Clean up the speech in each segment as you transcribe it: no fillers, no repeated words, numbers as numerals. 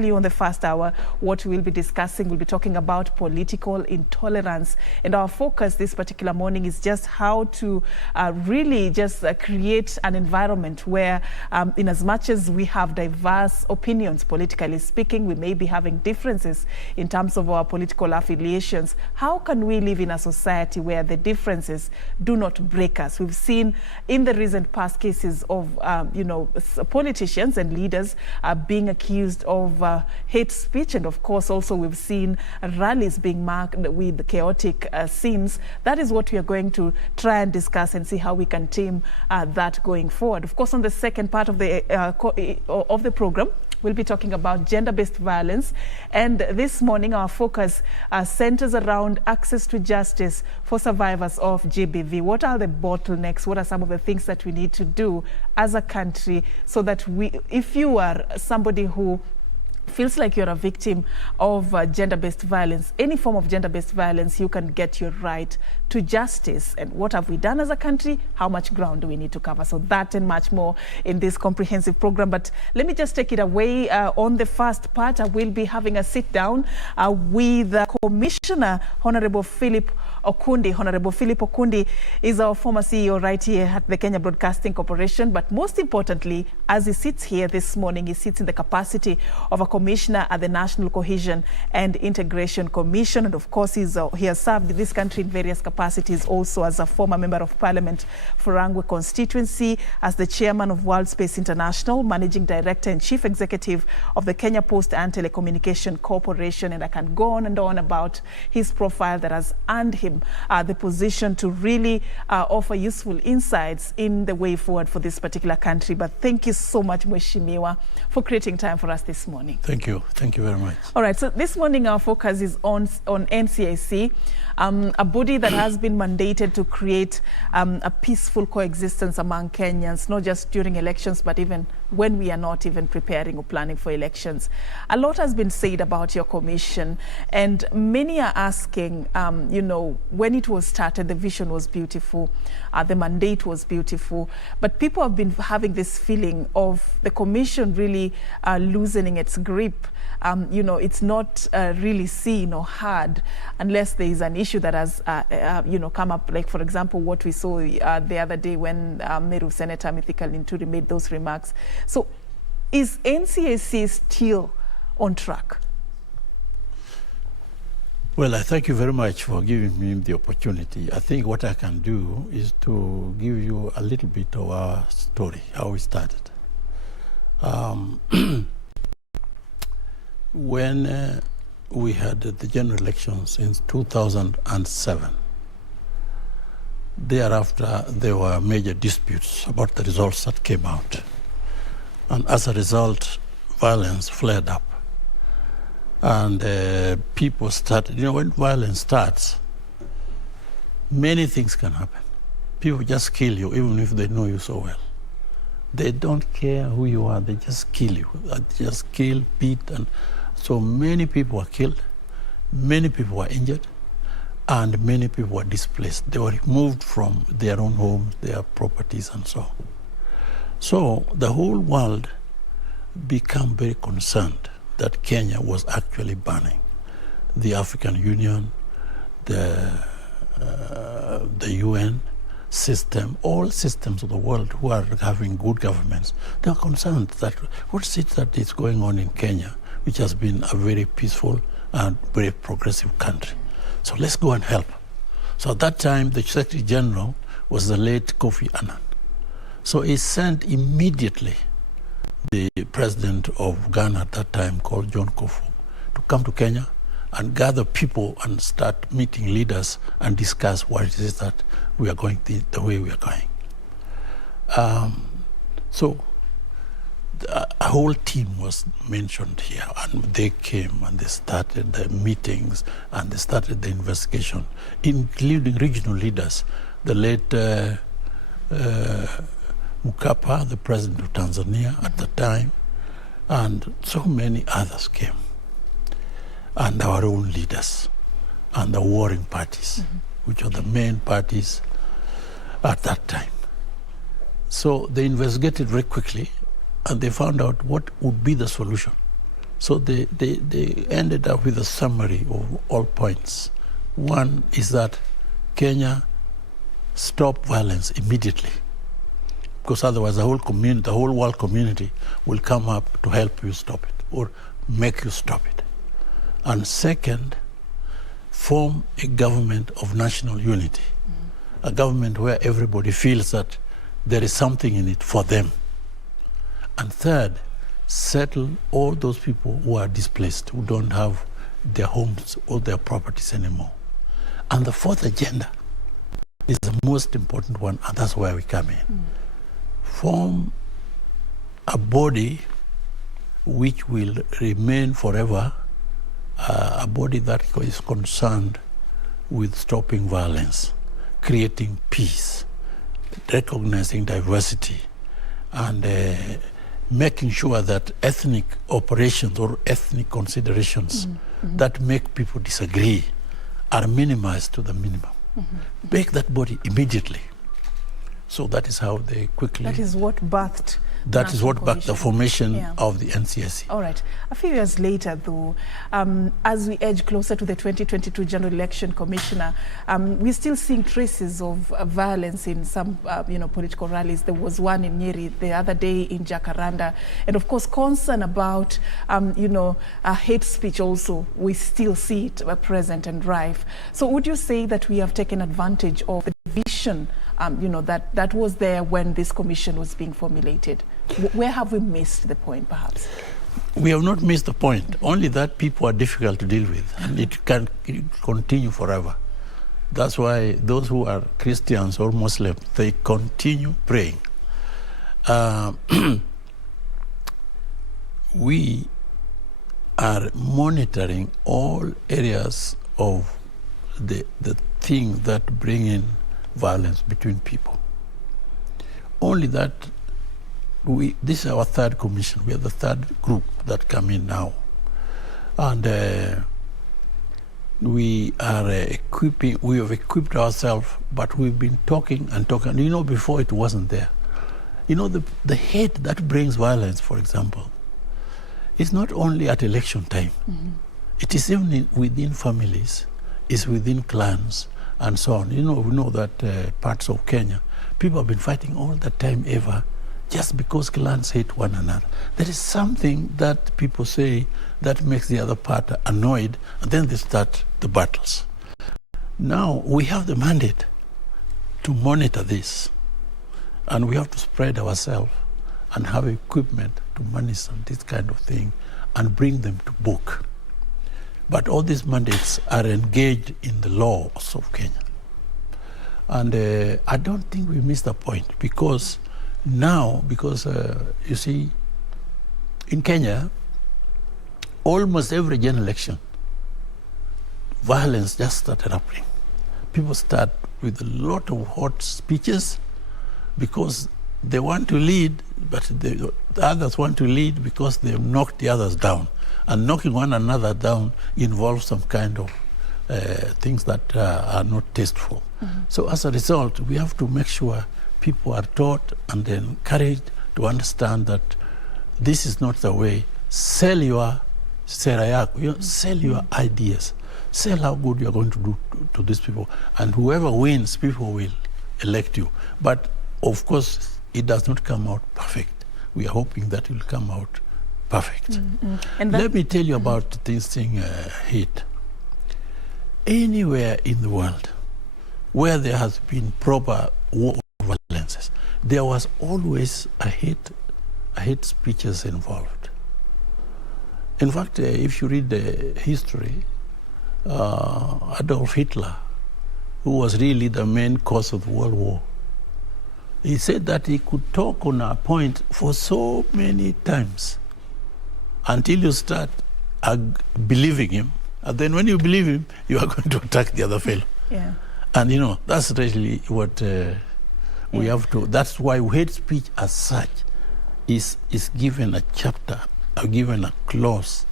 You on the first hour, what we'll be discussing, we'll be talking about political intolerance, and our focus this particular morning is just how to really just create an environment where in as much as we have diverse opinions, politically speaking, we may be having differences in terms of our political affiliations. How can we live in a society where the differences do not break us? We've seen in the recent past cases of politicians and leaders being accused of hate speech, and of course also we've seen rallies being marked with chaotic scenes. That is what we are going to try and discuss and see how we can tame that going forward. Of course, on the second part of the program, we'll be talking about gender-based violence, and this morning our focus centers around access to justice for survivors of GBV. What are the bottlenecks? What are some of the things that we need to do as a country so that if you are somebody who feels like you're a victim of gender-based violence, any form of gender-based violence, you can get your right to justice? And what have we done as a country? How much ground do we need to cover? So that and much more in this comprehensive program. But let me just take it away. On the first part, I will be having a sit down with Commissioner Honorable Philip Okundi. Honorable Philip Okundi is our former CEO right here at the Kenya Broadcasting Corporation. But most importantly, as he sits here this morning, he sits in the capacity of a commissioner at the National Cohesion and Integration Commission. And of course, he has served this country in various capacities, also as a former member of parliament for Rangwe constituency, as the chairman of World Space International, managing director and chief executive of the Kenya Post and Telecommunication Corporation. And I can go on and on about his profile that has earned him the position to really offer useful insights in the way forward for this particular country. But thank you so much, Mheshimiwa, for creating time for us this morning. Thank you. Thank you very much. All right. So this morning our focus is on NCIC, a body that has been mandated to create a peaceful coexistence among Kenyans, not just during elections, but even when we are not even preparing or planning for elections. A lot has been said about your commission, and many are asking, when it was started, the vision was beautiful, the mandate was beautiful, but people have been having this feeling of the commission really loosening its grip. It's not really seen or heard unless there is an issue that has, come up, like, for example, what we saw the other day when Meru Senator Mithika Linturi made those remarks. So is NCIC still on track? Well, I thank you very much for giving me the opportunity. I think what I can do is to give you a little bit of our story, how we started. When we had the general elections in 2007, thereafter there were major disputes about the results that came out. And as a result, violence flared up. And people started, when violence starts, many things can happen. People just kill you, even if they know you so well. They don't care who you are, they just kill you. They just kill, beat, and so many people were killed, many people were injured, and many people were displaced. They were removed from their own homes, their properties, and so on. So the whole world became very concerned that Kenya was actually banning the African Union, the UN system, all systems of the world who are having good governments. They are concerned that what is it that is going on in Kenya, which has been a very peaceful and very progressive country. So let's go and help. So at that time, the Secretary General was the late Kofi Annan. So he sent immediately the president of Ghana at that time, called John Kufuor, to come to Kenya and gather people and start meeting leaders and discuss what it is that we are going the way we are going. So a whole team was mentioned here, and they came and they started the meetings and they started the investigation, including regional leaders, the late Mkapa, the president of Tanzania at the time, and so many others came, and our own leaders, and the warring parties, which are the main parties at that time. So they investigated very quickly, and they found out what would be the solution. So they ended up with a summary of all points. One is that Kenya stop violence immediately, because otherwise the whole community, the whole world community will come up to help you stop it or make you stop it. And second, form a government of national unity, a government where everybody feels that there is something in it for them. And third, settle all those people who are displaced, who don't have their homes or their properties anymore. And the fourth agenda is the most important one, and that's where we come in. Form a body which will remain forever, a body that is concerned with stopping violence, creating peace, recognizing diversity, and making sure that ethnic operations or ethnic considerations that make people disagree are minimized to the minimum. Make that body immediately. So that is how they quickly... That is what birthed... That is what birthed the formation of the NCIC. All right. A few years later, though, as we edge closer to the 2022 General Election, Commissioner, we're still seeing traces of violence in some, political rallies. There was one in Nyeri the other day in Jacaranda. And, of course, concern about, hate speech also. We still see it present and rife. So would you say that we have taken advantage of the vision that was there when this commission was being formulated? Where have we missed the point, perhaps? We have not missed the point, only that people are difficult to deal with, and it can continue forever. That's why those who are Christians or Muslims, they continue praying. We are monitoring all areas of the things that bring in violence between people. Only that this is our third commission. We are the third group that come in now. And we have equipped ourselves, but we've been talking and talking. Before it wasn't there. The hate that brings violence, for example, is not only at election time. It is even within families, it's within clans, and so on. We know that parts of Kenya, people have been fighting all the time ever just because clans hate one another. There is something that people say that makes the other part annoyed, and then they start the battles. Now we have the mandate to monitor this, and we have to spread ourselves and have equipment to manage this kind of thing and bring them to book. But all these mandates are engaged in the laws of Kenya. And I don't think we missed the point, because now, you see, in Kenya, almost every general election, violence just started happening. People start with a lot of hot speeches because they want to lead, but the others want to lead because they've knocked the others down. And knocking one another down involves some kind of things that are not tasteful. So as a result, we have to make sure people are taught and encouraged to understand that this is not the way. Sell your sell your ideas. Sell how good you are going to do to these people. And whoever wins, people will elect you. But of course, it does not come out perfect. We are hoping that it will come out perfect. And let me tell you about this thing, hate. Anywhere in the world where there has been proper war violences, there was always a hate speeches involved. In fact, if you read the history, Adolf Hitler, who was really the main cause of the World War, he said that he could talk on a point for so many times until you start believing him. And then when you believe him, you are going to attack the other fellow. Yeah. And that's really what we have to. That's why hate speech as such is given a chapter, given a clause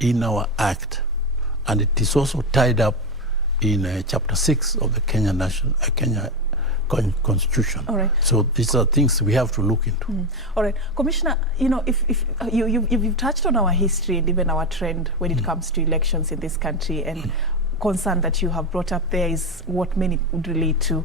in our act, and it is also tied up in chapter 6 of the Kenya constitution. All right. So these are things we have to look into. All right, Commissioner, you know, if you've touched on our history and even our trend when it comes to elections in this country, and concern that you have brought up there is what many would relate to.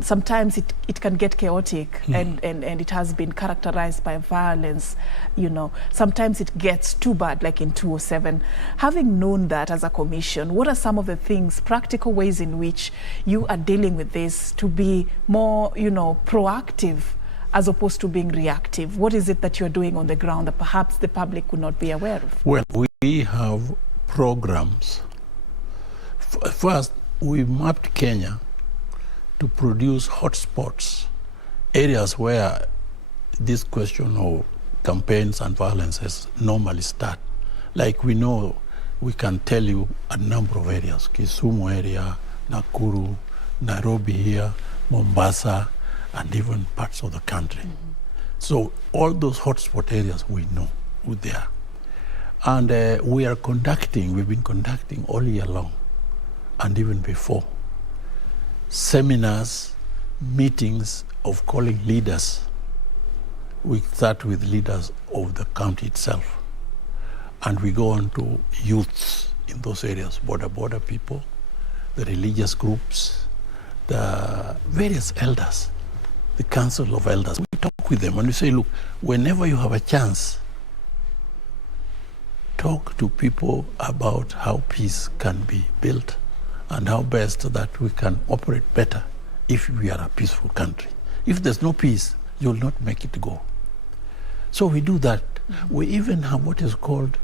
Sometimes it can get chaotic and it has been characterized by violence, you know. Sometimes it gets too bad, like in 2007. Having known that as a commission, what are some of the things, practical ways in which you are dealing with this to be more, you know, proactive as opposed to being reactive? What is it that you're doing on the ground that perhaps the public could not be aware of? Well, we have programs. First, we mapped Kenya to produce hotspots, areas where this question of campaigns and violences normally start. Like we know, we can tell you a number of areas: Kisumu area, Nakuru, Nairobi here, Mombasa, and even parts of the country. So all those hotspot areas we know who they are. And we've been conducting all year long, and even before, seminars, meetings of calling leaders. We start with leaders of the county itself, and we go on to youths in those areas, border people, the religious groups, the various elders, the council of elders. We talk with them and we say, look, whenever you have a chance, talk to people about how peace can be built and how best that we can operate better if we are a peaceful country. If there's no peace, you'll not make it go. So we do that. We even have what is called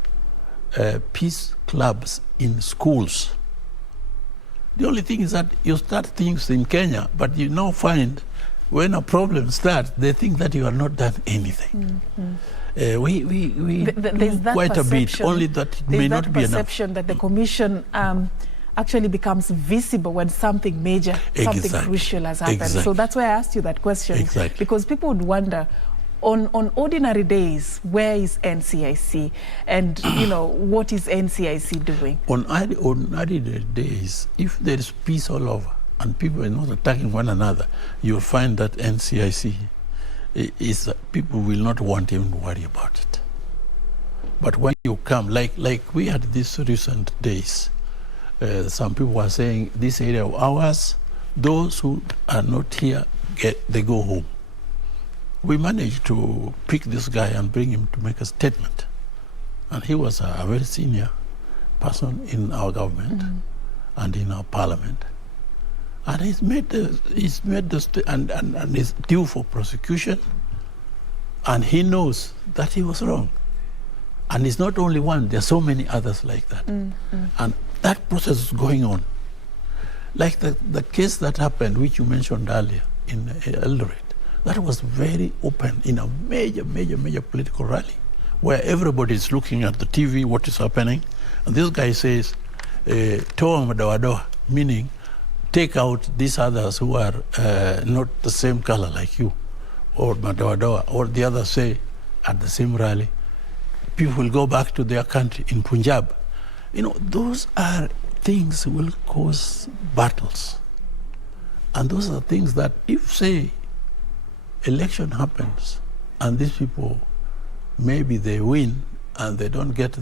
peace clubs in schools. The only thing is that you start things in Kenya, but you now find when a problem starts, they think that you have not done anything. We do quite a bit, only that it may not be enough. There's that perception that the commission actually becomes visible when something major, something crucial has happened. So that's why I asked you that question. Because people would wonder, on ordinary days, where is NCIC? And, you know, what is NCIC doing? On ordinary days, if there is peace all over and people are not attacking one another, you'll find that NCIC is, people will not want even to worry about it. But when you come, like we had these recent days, some people were saying this area of ours, those who are not here, they go home. We managed to pick this guy and bring him to make a statement. And he was a very senior person in our government and in our parliament. And he's made the and is due for prosecution. And he knows that he was wrong. And it's not only one, there are so many others like that. And that process is going on. Like the case that happened, which you mentioned earlier in Eldoret, that was very open in a major political rally where everybody is looking at the TV, what is happening. And this guy says, toa madawadoa, meaning take out these others who are not the same color like you, or madawadoa, or the others say at the same rally, people will go back to their country in Punjab. You know, those are things will cause battles. And those are things that if, say, election happens and these people, maybe they win and they don't get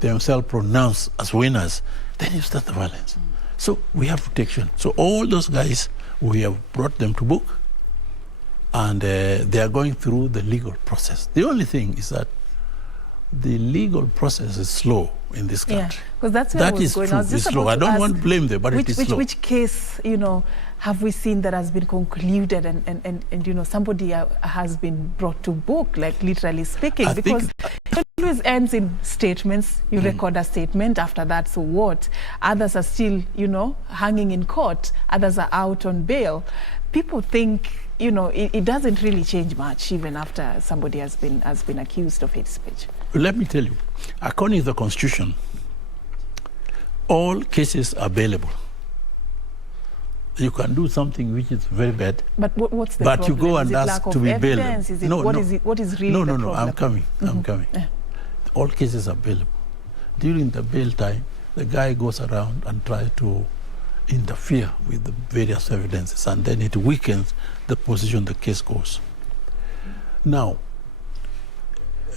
themselves pronounced as winners, then you start the violence. So we have protection. So all those guys, we have brought them to book, and they are going through the legal process. The only thing is that the legal process is slow in this country. Yeah, because that's where I was going. True. It's slow. I don't want to blame them, but it is slow. Which case, you know, have we seen that has been concluded and you know, somebody has been brought to book, like literally speaking? Because it always ends in statements. You record a statement, after that, so what? Others are still, you know, hanging in court. Others are out on bail. People think, you know, it doesn't really change much even after somebody has been accused of hate speech. Let me tell you, according to the Constitution, all cases are bailable. You can do something which is very bad. But what's the problem? But you go and ask to be bailable. Is it, what is really the problem? No, I'm coming. Yeah. All cases are bailable. During the bail time, the guy goes around and tries to interfere with the various evidences, and then it weakens the position the case goes. Now,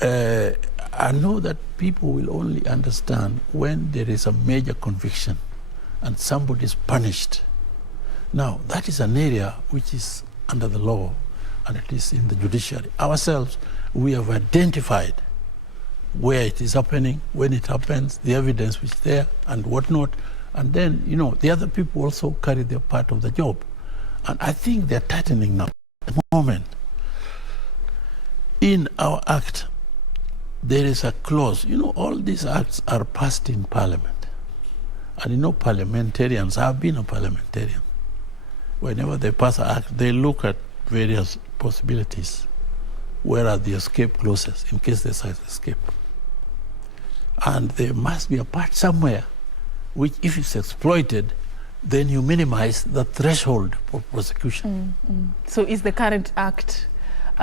I know that people will only understand when there is a major conviction and somebody is punished. Now, that is an area which is under the law, and it is in the judiciary. Ourselves, we have identified where it is happening, when it happens, the evidence which is there, and whatnot. And then, you know, the other people also carry their part of the job. And I think they're tightening now. At the moment, in our act, there is a clause. You know, all these acts are passed in Parliament. And you know, parliamentarians, I've been a parliamentarian. Whenever they pass an act, they look at various possibilities. Where are the escape clauses in case there's an escape? And there must be a part somewhere which, if it's exploited, then you minimize the threshold for prosecution. So is the current act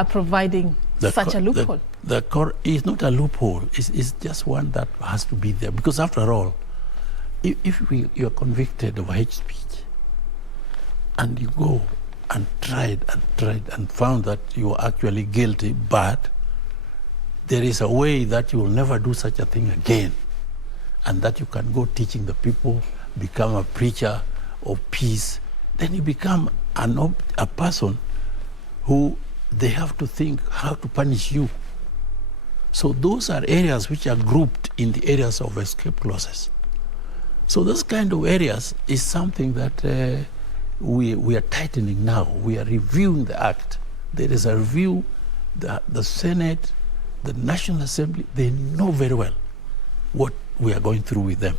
providing such a loophole? The is not a loophole. It's just one that has to be there. Because after all, if you're convicted of hate speech, and you go and tried and found that you are actually guilty, but there is a way that you will never do such a thing again, and that you can go teaching the people, become a preacher of peace, then you become a person who they have to think how to punish you. So those are areas which are grouped in the areas of escape clauses. So those kind of areas is something that we are tightening now. We are reviewing the act. There is a review. The Senate, the National Assembly, they know very well what we are going through with them.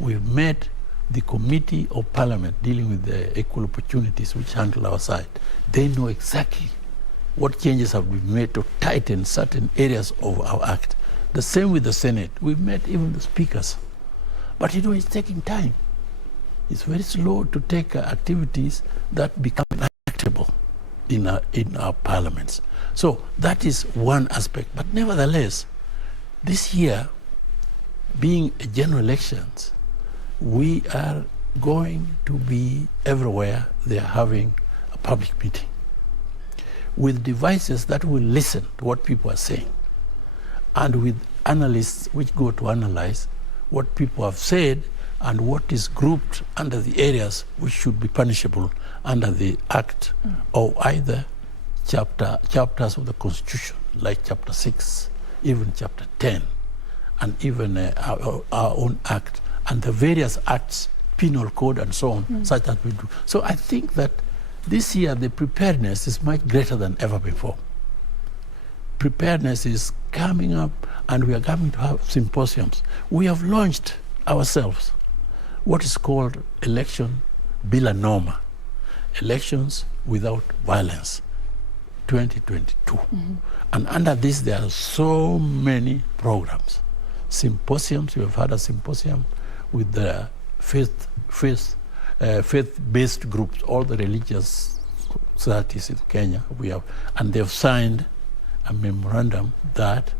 We've met the Committee of Parliament dealing with the equal opportunities which handle our side. They know exactly what changes have been made to tighten certain areas of our act. The same with the Senate. We've met even the speakers. But you know, it's taking time. It's very slow to take activities that become actable in our parliaments. So that is one aspect. But nevertheless, this year, being a general elections, we are going to be everywhere they are having a public meeting with devices that will listen to what people are saying, and with analysts which go to analyze what people have said and what is grouped under the areas which should be punishable under the Act, or either chapters of the Constitution, like Chapter 6, even Chapter 10, and even our own Act, and the various acts, penal code and so on, such that we do. So I think that this year the preparedness is much greater than ever before. Preparedness is coming up, and we are going to have symposiums. We have launched ourselves what is called Election Bila Norma, Elections Without Violence, 2022. And under this, there are so many programs. Symposiums, we have had a symposium with the faith-based groups, all the religious societies in Kenya. And they've signed a memorandum that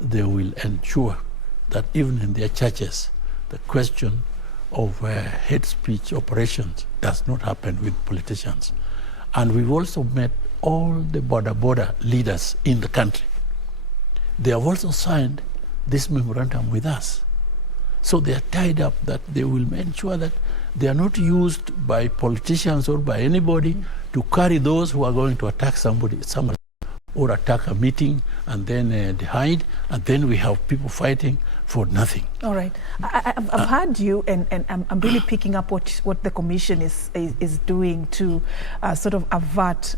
they will ensure that even in their churches, the question of hate speech operations does not happen with politicians. And we've also met all the border leaders in the country. They have also signed this memorandum with us. So they are tied up that they will ensure that they are not used by politicians or by anybody to carry those who are going to attack somebody or attack a meeting and then they hide, and then we have people fighting for nothing. All right. I've heard you, and I'm really picking up what the Commission is doing to sort of avert,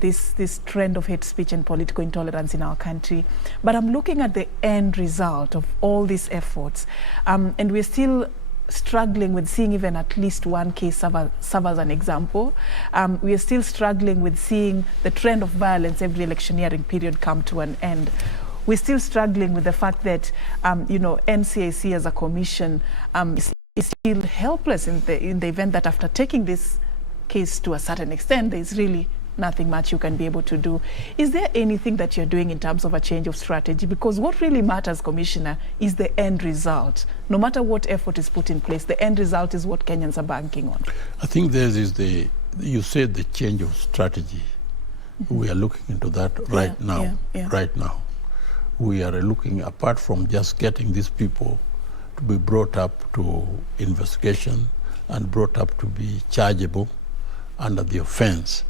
this trend of hate speech and political intolerance in our country. But I'm looking at the end result of all these efforts, and we're still struggling with seeing even at least one case serve as an example. We are still struggling with seeing the trend of violence every electioneering period come to an end. We're still struggling with the fact that, NCIC as a commission is still helpless in the event that after taking this case to a certain extent, there's really nothing much you can be able to do. Is there anything that you're doing in terms of a change of strategy? Because what really matters, Commissioner, is the end result. No matter what effort is put in place, the end result is what Kenyans are banking on. I think this is you said the change of strategy. We are looking into that right now. Right now. We are looking, apart from just getting these people to be brought up to investigation and brought up to be chargeable under the offense,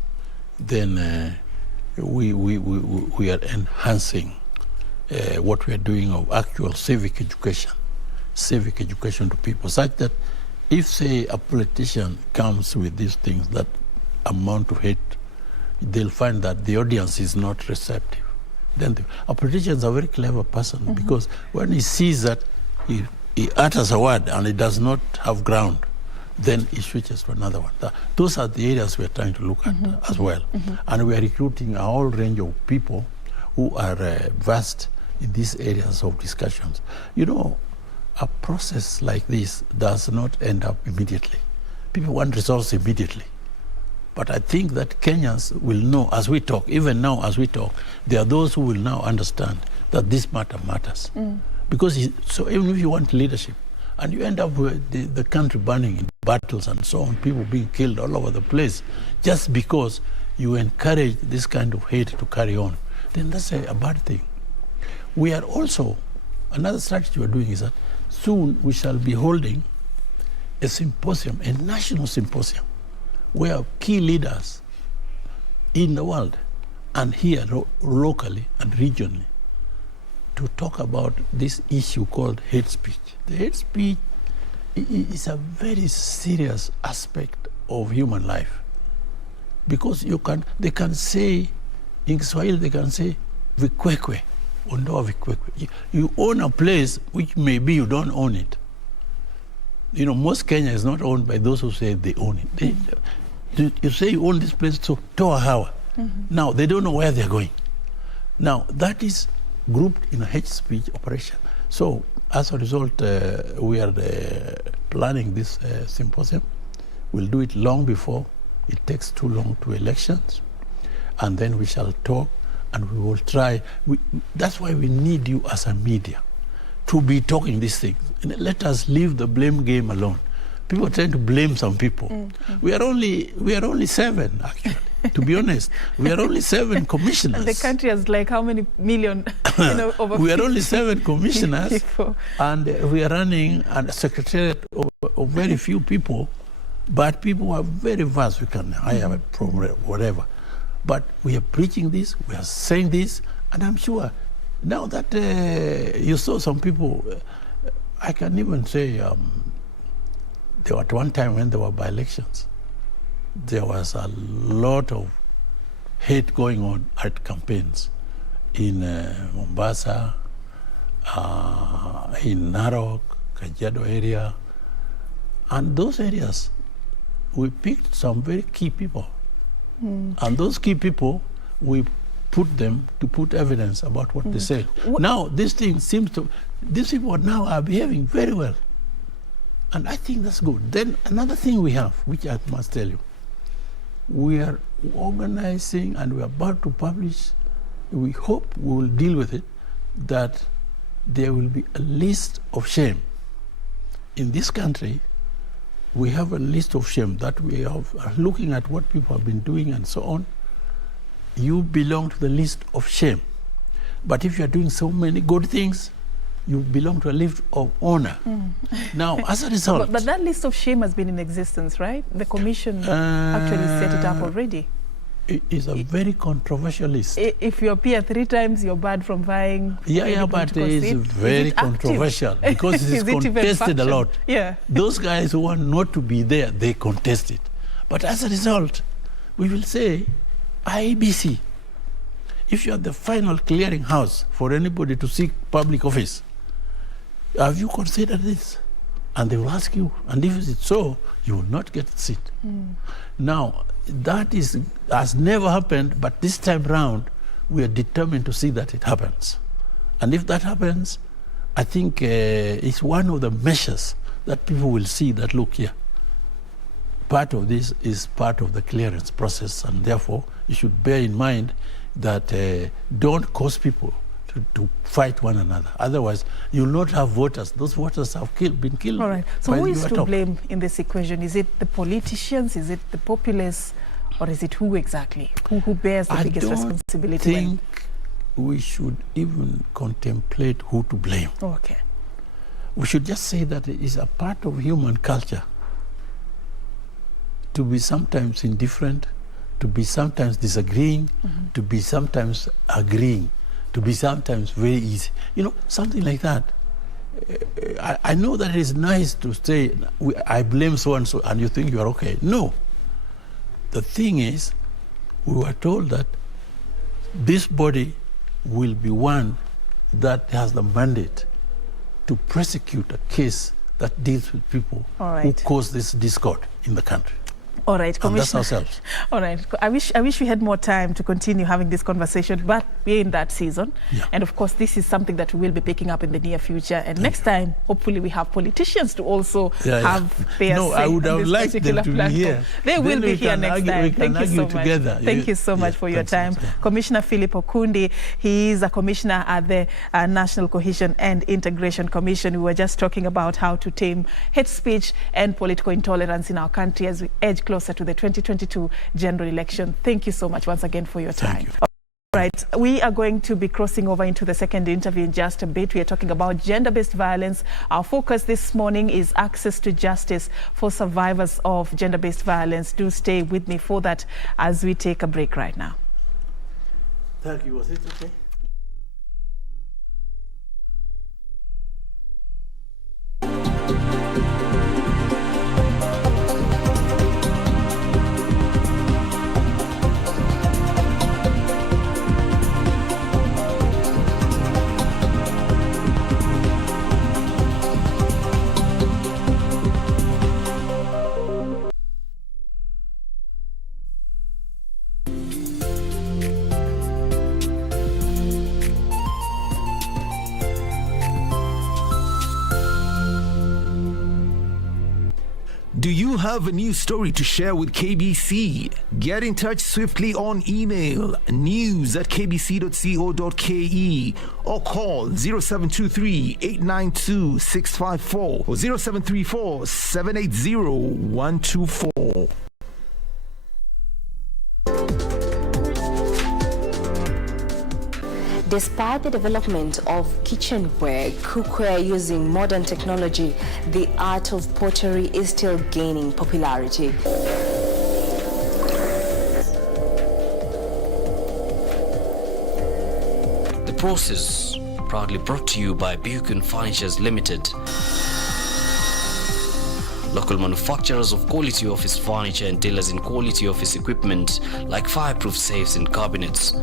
then we are enhancing what we are doing of actual civic education to people, such that if, say, a politician comes with these things that amount to hate, they'll find that the audience is not receptive. Then a politician is a very clever person, because when he sees that he utters a word and it does not have ground, then he switches to another one. Those are the areas we are trying to look at as well. And we are recruiting a whole range of people who are versed in these areas of discussions. You know, a process like this does not end up immediately. People want results immediately. But I think that Kenyans will know as we talk, even now as we talk, there are those who will now understand that this matter matters. Because so even if you want leadership, and you end up with the country burning in battles and so on, people being killed all over the place, just because you encourage this kind of hate to carry on, then that's a bad thing. We are also, another strategy we're doing is that soon we shall be holding a symposium, a national symposium, where key leaders in the world and here locally and regionally to talk about this issue called hate speech. The hate speech is a very serious aspect of human life, because they can say, in Swahili they can say, vikwekwe, ondoa vikwekwe. You own a place which maybe you don't own it. You know, most Kenya is not owned by those who say they own it. You say you own this place, so toa hawa. Now, they don't know where they're going. Now, that is grouped in a hate speech operation. So, as a result, we are planning this symposium. We'll do it long before it takes too long to elections. And then we shall talk and we will try. That's why we need you as a media to be talking these things. And let us leave the blame game alone. People are trying to blame some people. We are only 7, actually. To be honest, we are only 7 commissioners. And the country has like how many million? Over we are only 7 commissioners, and we are running a secretariat of very few people, but people are very vast. We can hire from whatever. But we are preaching this, we are saying this, and I'm sure now that you saw some people, I can even say there was one time when there were by-elections, there was a lot of hate going on at campaigns in Mombasa, in Narok, Kajiado area. And those areas, we picked some very key people. And those key people, we put them to put evidence about what they said. Now, this thing seems to, these people now are behaving very well. And I think that's good. Then another thing we have, which I must tell you, we are organizing and we're about to publish, we hope we will deal with it, that there will be a list of shame. In this country, we have a list of shame that we are looking at what people have been doing and so on. You belong to the list of shame. But if you are doing so many good things, you belong to a list of honor. Now, as a result... But that list of shame has been in existence, right? The commission actually set it up already. It is a very controversial list. If you appear 3 times, you're barred from vying. Yeah, but it is very controversial because it is contested a lot. Yeah. Those guys who want not to be there, they contest it. But as a result, we will say, IBC, if you are the final clearing house for anybody to seek public office, have you considered this? And they will ask you, and if it's so, you will not get a seat. Now, that has never happened, but this time round, we are determined to see that it happens. And if that happens, I think it's one of the measures that people will see that, look here, part of this is part of the clearance process, and therefore you should bear in mind that don't cause people to fight one another. Otherwise, you'll not have voters. Those voters have been killed. All right. So who is to blame in this equation? Is it the politicians? Is it the populace? Or is it who exactly? Who bears the biggest responsibility? I think we should even contemplate who to blame. Okay. We should just say that it is a part of human culture to be sometimes indifferent, to be sometimes disagreeing, to be sometimes agreeing, to be sometimes very easy. You know, something like that. I know that it is nice to say, I blame so-and-so, and you think you are okay. No. The thing is, we were told that this body will be one that has the mandate to prosecute a case that deals with people who cause this discord in the country. All right, Commissioner. And that's ourselves. All right. I wish we had more time to continue having this conversation, but we're in that season. Yeah. And of course, this is something that we will be picking up in the near future. And next time, hopefully, we have politicians to also have their say. I would have liked them to be here. They will be here next time. Thank you so much. Together. Thank you so much for your time. Commissioner Philip Okundi, he is a commissioner at the National Cohesion and Integration Commission. We were just talking about how to tame hate speech and political intolerance in our country as we edge closer to the 2022 general election. Thank you so much once again for your time. Thank you. All right, we are going to be crossing over into the second interview in just a bit. We are talking about gender-based violence. Our focus this morning is access to justice for survivors of gender-based violence. Do stay with me for that as we take a break right now. Thank you. Was it okay? Do you have a news story to share with KBC? Get in touch swiftly on email news@kbc.co.ke or call 0723-892-654 or 0734-780-124. Despite the development of kitchenware, cookware using modern technology, the art of pottery is still gaining popularity. The process proudly brought to you by Buchan Furnitures Limited, local manufacturers of quality office furniture and dealers in quality office equipment like fireproof safes and cabinets.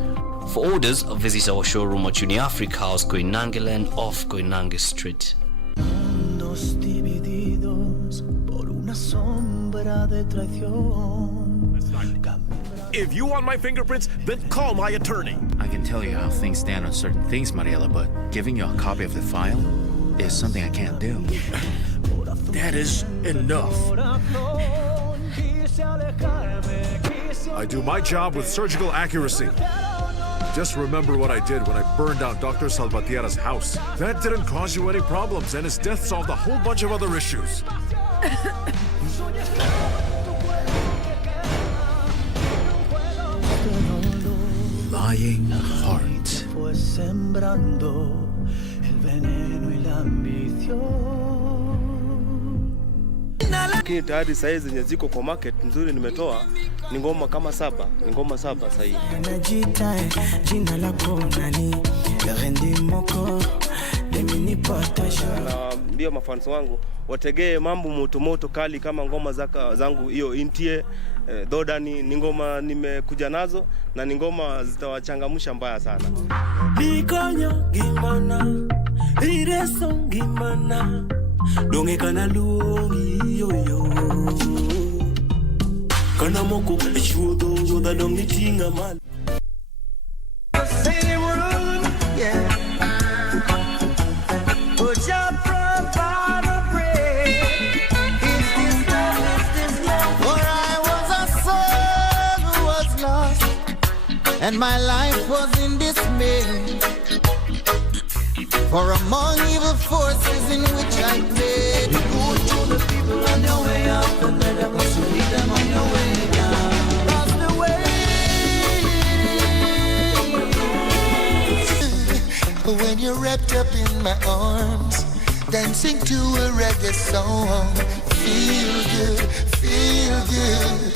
For orders, visit our showroom at Uniafric House, Koinange Land off Koinange Street. If you want my fingerprints, then call my attorney. I can tell you how things stand on certain things, Mariela, but giving you a copy of the file is something I can't do. That is enough. I do my job with surgical accuracy. Just remember what I did when I burned down Dr. Salvatierra's house. That didn't cause you any problems, and his death solved a whole bunch of other issues. Lying heart. Lakini tayari saa hizi zenye ziko kwa market nzuri nimetoa ni ngoma kama 7, ni ngoma 7 sasa hivi. Ndio mafans wangu wategee mambo moto kali kama ngoma zangu hiyo intie dodani, ni ngoma nimekuja nazo na ni ngoma zitawachangamsha mbaya sana. Likonyo gimana ireso gimana donge kana luongi yoyo kana moko chudo yoda donge tinga mal. and my life was in dismay. For among evil forces in which I played. You go to the people on your way up and let us meet them on your way down. Across the way. When you're wrapped up in my arms, dancing to a reggae song. Feel good, feel good.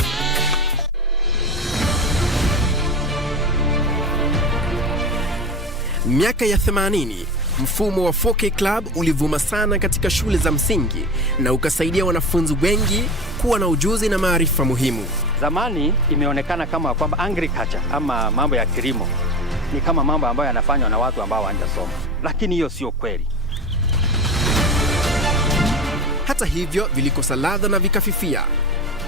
Miaka ya 80, mfumo wa 4K Club ulivuma sana katika shule za msingi na ukasaidia wanafunzi wengi kuwa na ujuzi na maarifa muhimu. Zamani imeonekana kama kwamba agriculture ama mambo ya kilimo ni kama mambo ambayo yanafanywa na watu ambao hawajasoma, lakini hiyo sio kweli. Hata hivyo vilikosa ladha na vikafifia.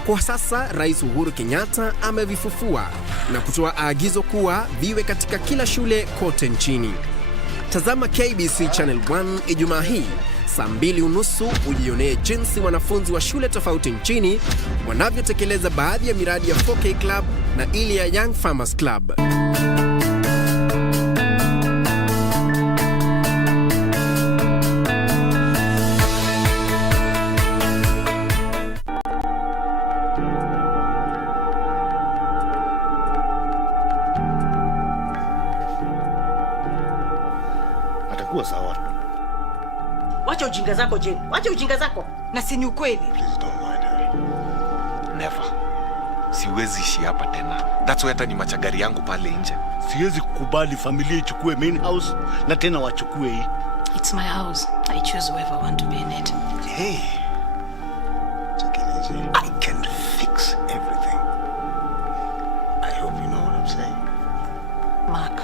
Kwa sasa Rais Uhuru Kenyatta amevifufua na kutoa agizo kuwa viwe katika kila shule kote nchini. Tazama KBC Channel 1 Ijumaa hii saa 2:30 ujionee jinsi wanafunzi wa shule tofauti nchini wanavyotekeleza baadhi ya miradi ya 4K Club na ile ya Young Farmers Club. Sawa. Wacha ujinga zako Jane. Wacha ujinga zako. Na si ni ukweli. Please don't mind her. Never. Siwezi ishi hapa tena. That's why hata ni machagari yangu pale nje. Siwezi kukubali familia ichukue main house na tena wachukue hii. It's my house. I choose whoever I want to be in it. Hey. Take it easy. I can fix everything. I hope you know what I'm saying. Mark,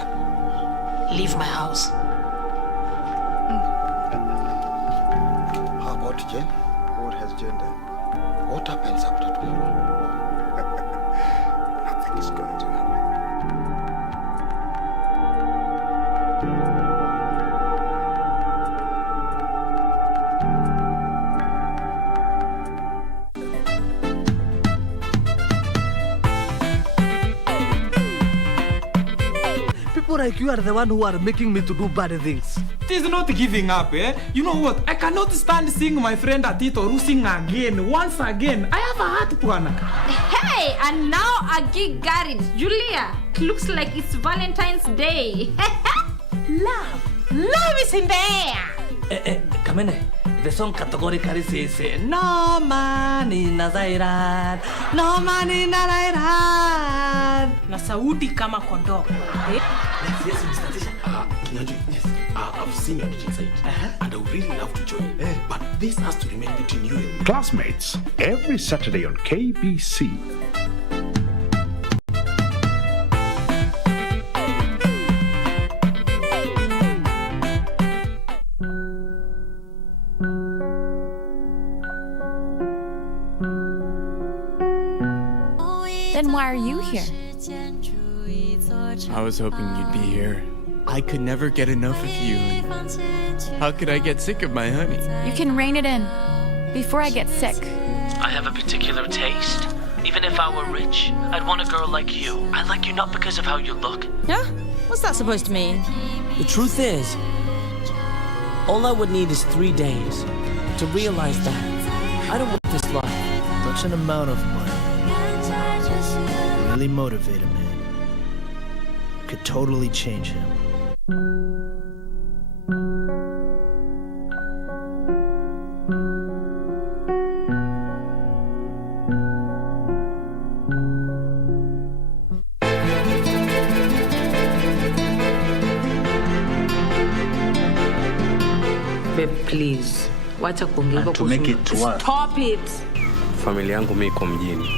leave my house. Jen? What has Jen done? What happens after tomorrow? Nothing is going to happen. People like you are the one who are making me to do bad things. It is not giving up, eh? You know what? I cannot stand seeing my friend Atito sing again, once again. I have a heart, Puana. Hey, and now a gig garage. Julia, it looks like it's Valentine's Day. Love. Love is in the air. Kamene, the song categorically says, no man in Nazairan, no man in Nazairan. Na sauti kama kondoo. Yes, Mr. Tisha. Yes. I've seen your teaching site, and I would really love to join. But this has to remain between you and me. Classmates, every Saturday on KBC. Then why are you here? I was hoping you'd be here. I could never get enough of you. How could I get sick of my honey? You can rein it in before I get sick. I have a particular taste. Even if I were rich, I'd want a girl like you. I like you not because of how you look. Yeah? What's that supposed to mean? The truth is, all I would need is 3 days to realize that I don't want this life. Such an amount of money really motivate a man. Could totally change him. Babe, please. Wacha kuongea And to make it work. Stop it. Familia yangu mimi iko mjini.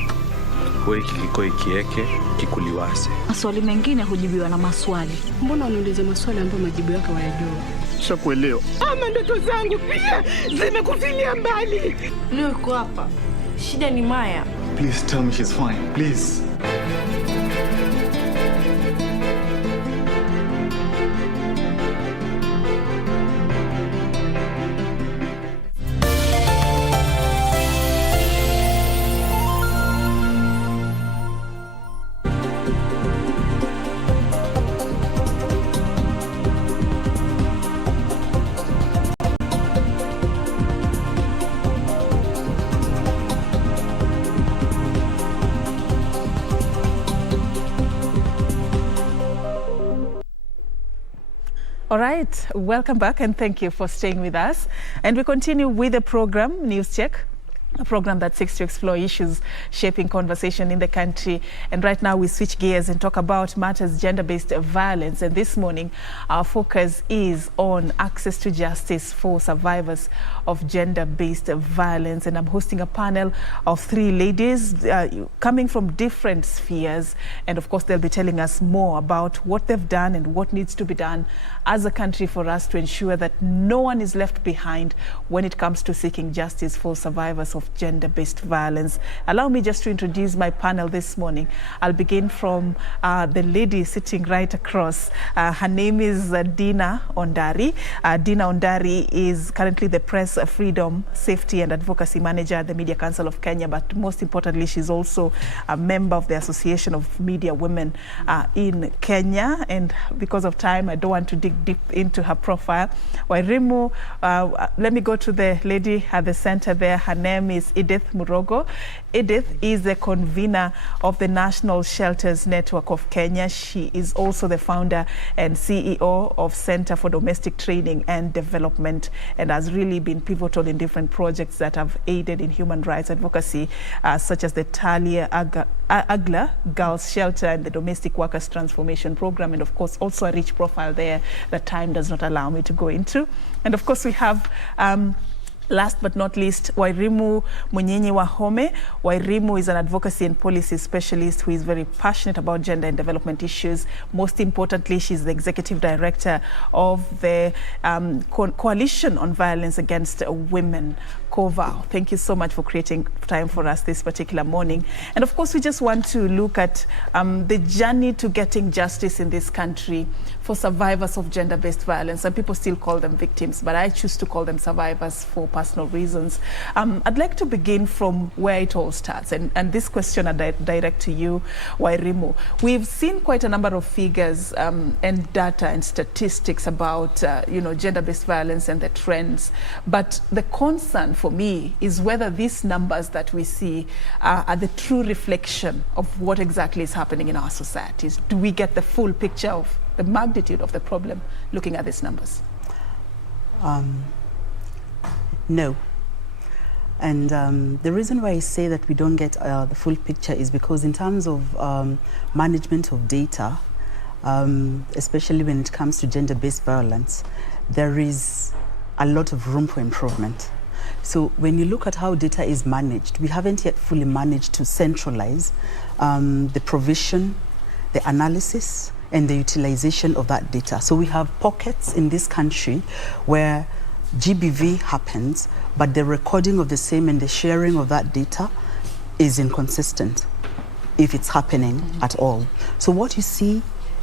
Kweli kiliko ikieke kikuliwase. Maswali mengine hujibiwa na maswali. Mbona unauliza maswali ambayo majibu yake hayajua? Shakuelewa. Ama ndoto zangu pia zimekufilia mbali. Leo uko hapa. Shida ni Maya. Please tell me she's fine. Please. All right, welcome back and thank you for staying with us. And we continue with the program, News Check, a program that seeks to explore issues shaping conversation in the country. And right now we switch gears and talk about matters gender-based violence. And this morning, our focus is on access to justice for survivors of gender-based violence. And I'm hosting a panel of 3 ladies coming from different spheres. And of course, they'll be telling us more about what they've done and what needs to be done as a country for us to ensure that no one is left behind when it comes to seeking justice for survivors of gender-based violence. Allow me just to introduce my panel this morning. I'll begin from the lady sitting right across. Her name is Dina Ondari. Dina Ondari is currently the Press Freedom, Safety and Advocacy Manager at the Media Council of Kenya, but most importantly, she's also a member of the Association of Media Women in Kenya. And because of time, I don't want to dig deep into her profile. Wairimu, let me go to the lady at the center there. Her name is Edith Murogo. Edith is the convener of the National Shelters Network of Kenya. She is also the founder and CEO of Center for Domestic Training and Development, and has really been pivotal in different projects that have aided in human rights advocacy, such as the Talia Agla Girls Shelter and the Domestic Workers Transformation Program, and of course also a rich profile there that time does not allow me to go into. And of course we have last but not least, Wairimu Munyenyi Wahome. Wairimu is an advocacy and policy specialist who is very passionate about gender and development issues. Most importantly, she's the executive director of the Coalition on Violence Against Women, COVAL. Thank you so much for creating time for us this particular morning. And of course, we just want to look at the journey to getting justice in this country for survivors of gender-based violence. Some people still call them victims, but I choose to call them survivors for personal reasons. I'd like to begin from where it all starts. And this question I direct to you, Wairimu. We've seen quite a number of figures and data and statistics about gender-based violence and the trends. But the concern for me is whether these numbers that we see are the true reflection of what exactly is happening in our societies. Do we get the full picture of the magnitude of the problem looking at these numbers? No. And the reason why I say that we don't get the full picture is because in terms of management of data, especially when it comes to gender-based violence, there is a lot of room for improvement. So when you look at how data is managed, we haven't yet fully managed to centralize the provision, the analysis, and the utilization of that data. So we have pockets in this country where GBV happens, but the recording of the same and the sharing of that data is inconsistent, if it's happening at all. So what you see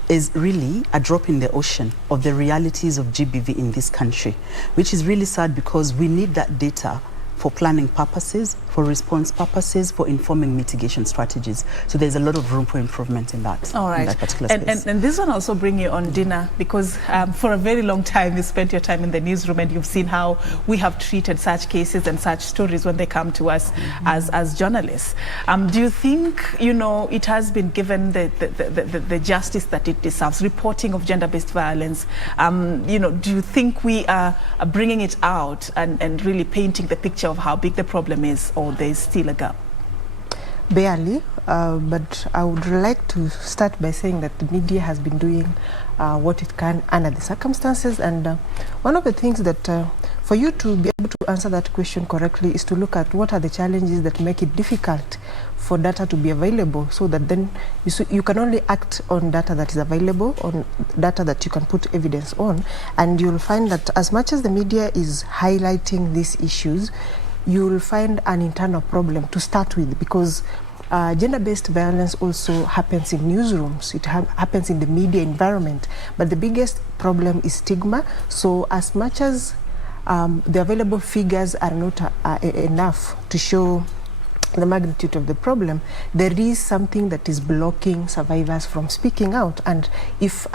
is really a drop in the ocean of the realities of GBV in this country, which is really sad because we need that data for planning purposes, for response purposes, for informing mitigation strategies. So there's a lot of room for improvement in that, all right. In that particular space. And this one also bring you on, Dina, because for a very long time you spent your time in the newsroom and you've seen how we have treated such cases and such stories when they come to us as journalists. Do you think, it has been given the justice that it deserves, reporting of gender-based violence? Do you think we are bringing it out and really painting the picture of how big the problem is, or there's still a gap? Barely, but I would like to start by saying that the media has been doing what it can under the circumstances, and one of the things that for you to be able to answer that question correctly is to look at what are the challenges that make it difficult for data to be available, so that then you can only act on data that is available, on data that you can put evidence on. And you'll find that as much as the media is highlighting these issues, you will find an internal problem to start with, because gender-based violence also happens in newsrooms. It happens in the media environment. But the biggest problem is stigma. So as much as the available figures are not enough to show the magnitude of the problem, there is something that is blocking survivors from speaking out. And if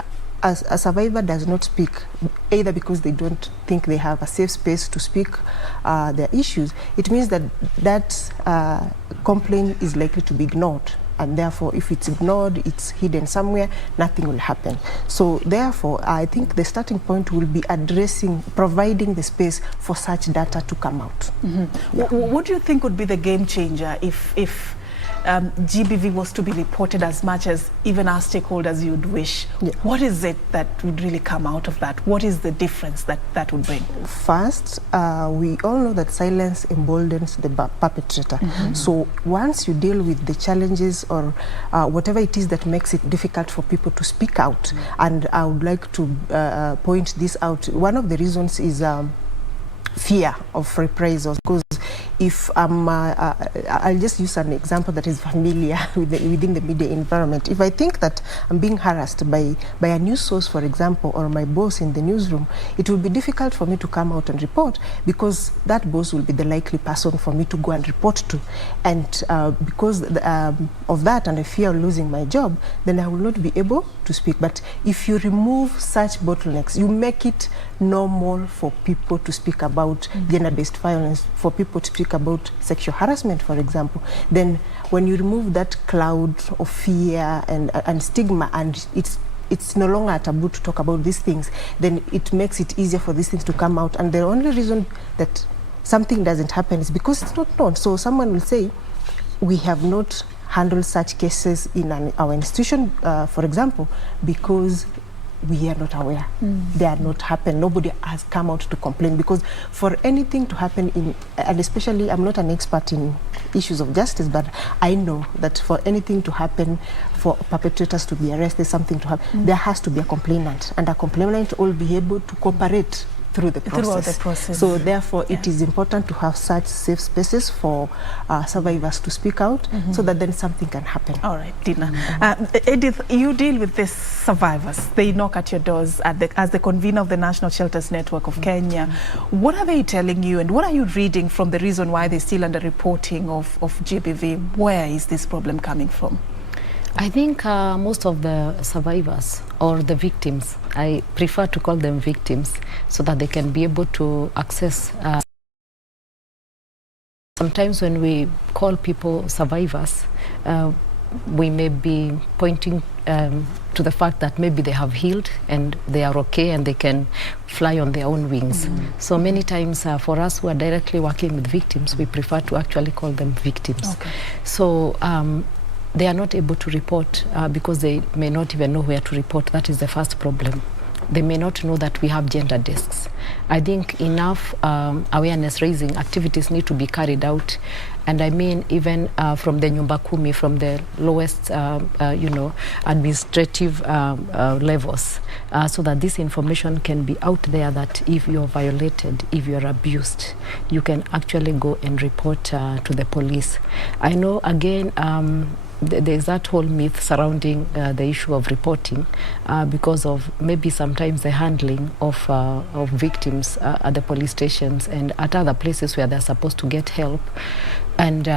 a survivor does not speak, either because they don't think they have a safe space to speak their issues, it means that that complaint is likely to be ignored. and therefore if it's ignored, it's hidden somewhere, nothing will happen. So therefore, I think the starting point will be providing the space for such data to come out. What do you think would be the game changer if GBV was to be reported as much as even our stakeholders you'd wish? What is it that would really come out of that? What is the difference that would bring? First, we all know that silence emboldens the perpetrator. So once you deal with the challenges or whatever it is that makes it difficult for people to speak out, and I would like to point this out, one of the reasons is fear of reprisals, because if I'll just use an example that is familiar within the media environment. If I think that I'm being harassed by a news source, for example, or my boss in the newsroom, it will be difficult for me to come out and report, because that boss will be the likely person for me to go and report to. And because of that and the fear of losing my job, then I will not be able to speak. But if you remove such bottlenecks, you make it normal for people to speak about gender-based violence, for people to speak about sexual harassment, for example, then when you remove that cloud of fear and stigma, and it's no longer a taboo to talk about these things, then it makes it easier for these things to come out. And the only reason that something doesn't happen is because it's not known. So someone will say, we have not handled such cases in our institution, for example, because we are not aware. They are not happened. Nobody has come out to complain, because for anything to happen and especially, I'm not an expert in issues of justice, but I know that for anything to happen, for perpetrators to be arrested, something to happen, there has to be a complainant, and a complainant will be able to cooperate throughout the process. So therefore, it is important to have such safe spaces for survivors to speak out, so that then something can happen. All right, Dina. Edith, you deal with these survivors. They knock at your doors as the convener of the National Shelters Network of Kenya. What are they telling you, and what are you reading from the reason why they're still under reporting of GBV? Where is this problem coming from? I think most of the survivors or the victims, I prefer to call them victims, so that they can be able to access. Sometimes when we call people survivors, we may be pointing to the fact that maybe they have healed and they are okay and they can fly on their own wings. So many times for us who are directly working with victims, we prefer to actually call them victims. So they are not able to report because they may not even know where to report. That is the first problem. They may not know that we have gender desks. I think enough awareness raising activities need to be carried out, and I mean even from the Nyumba Kumi, from the lowest administrative levels, so that this information can be out there, that if you're violated, if you're abused, you can actually go and report to the police. I know again there's that whole myth surrounding the issue of reporting because of maybe sometimes the handling of victims at the police stations and at other places where they're supposed to get help. And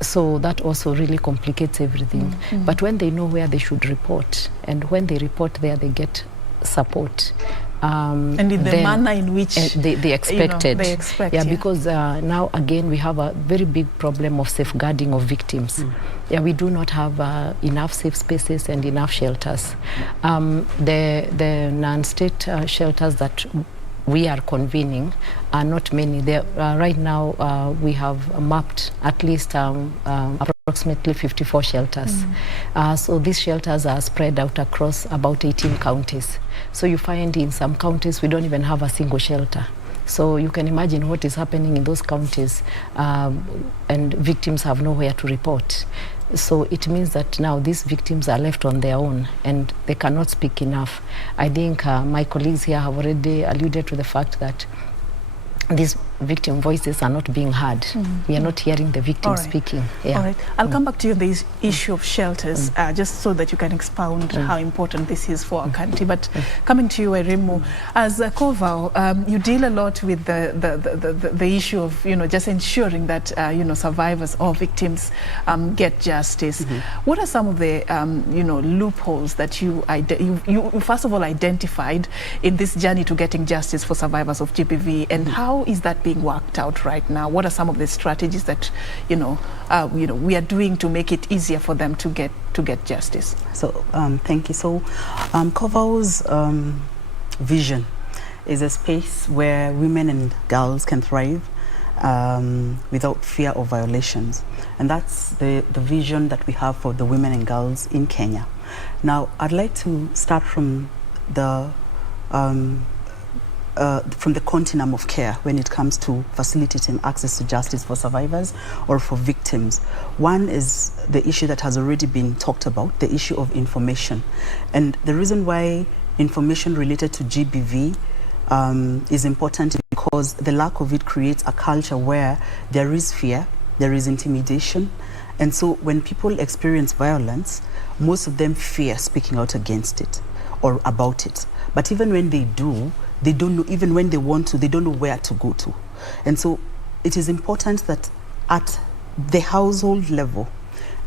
so that also really complicates everything. But when they know where they should report, and when they report there, they get support. And in the manner in which they expected. They expect, because now again we have a very big problem of safeguarding of victims. We do not have enough safe spaces and enough shelters. The non-state shelters that we are convening are not many. Right now we have mapped at least approximately 54 shelters. So these shelters are spread out across about 18 counties. So you find in some counties we don't even have a single shelter. So you can imagine what is happening in those counties, and victims have nowhere to report. So it means that now these victims are left on their own and they cannot speak enough. I think my colleagues here have already alluded to the fact that these victim voices are not being heard. We are not hearing the victims speaking. All right. I'll come back to you on the issue of shelters, just so that you can expound how important this is for our country. But coming to you, Erimu, as a COVAL, you deal a lot with the issue of just ensuring that survivors or victims get justice. What are some of the loopholes that you first of all identified in this journey to getting justice for survivors of GBV, and how how is that being worked out right now? What are some of the strategies that we are doing to make it easier for them to get justice? So thank you. So KOVAU's vision is a space where women and girls can thrive without fear of violations, and that's the vision that we have for the women and girls in Kenya. Now, I'd like to start from the continuum of care when it comes to facilitating access to justice for survivors or for victims. One is the issue that has already been talked about, the issue of information. And the reason why information related to GBV is important because the lack of it creates a culture where there is fear, there is intimidation. And so when people experience violence, most of them fear speaking out against it or about it. But even when they do, they don't know, even when they want to, they don't know where to go to. And so it is important that at the household level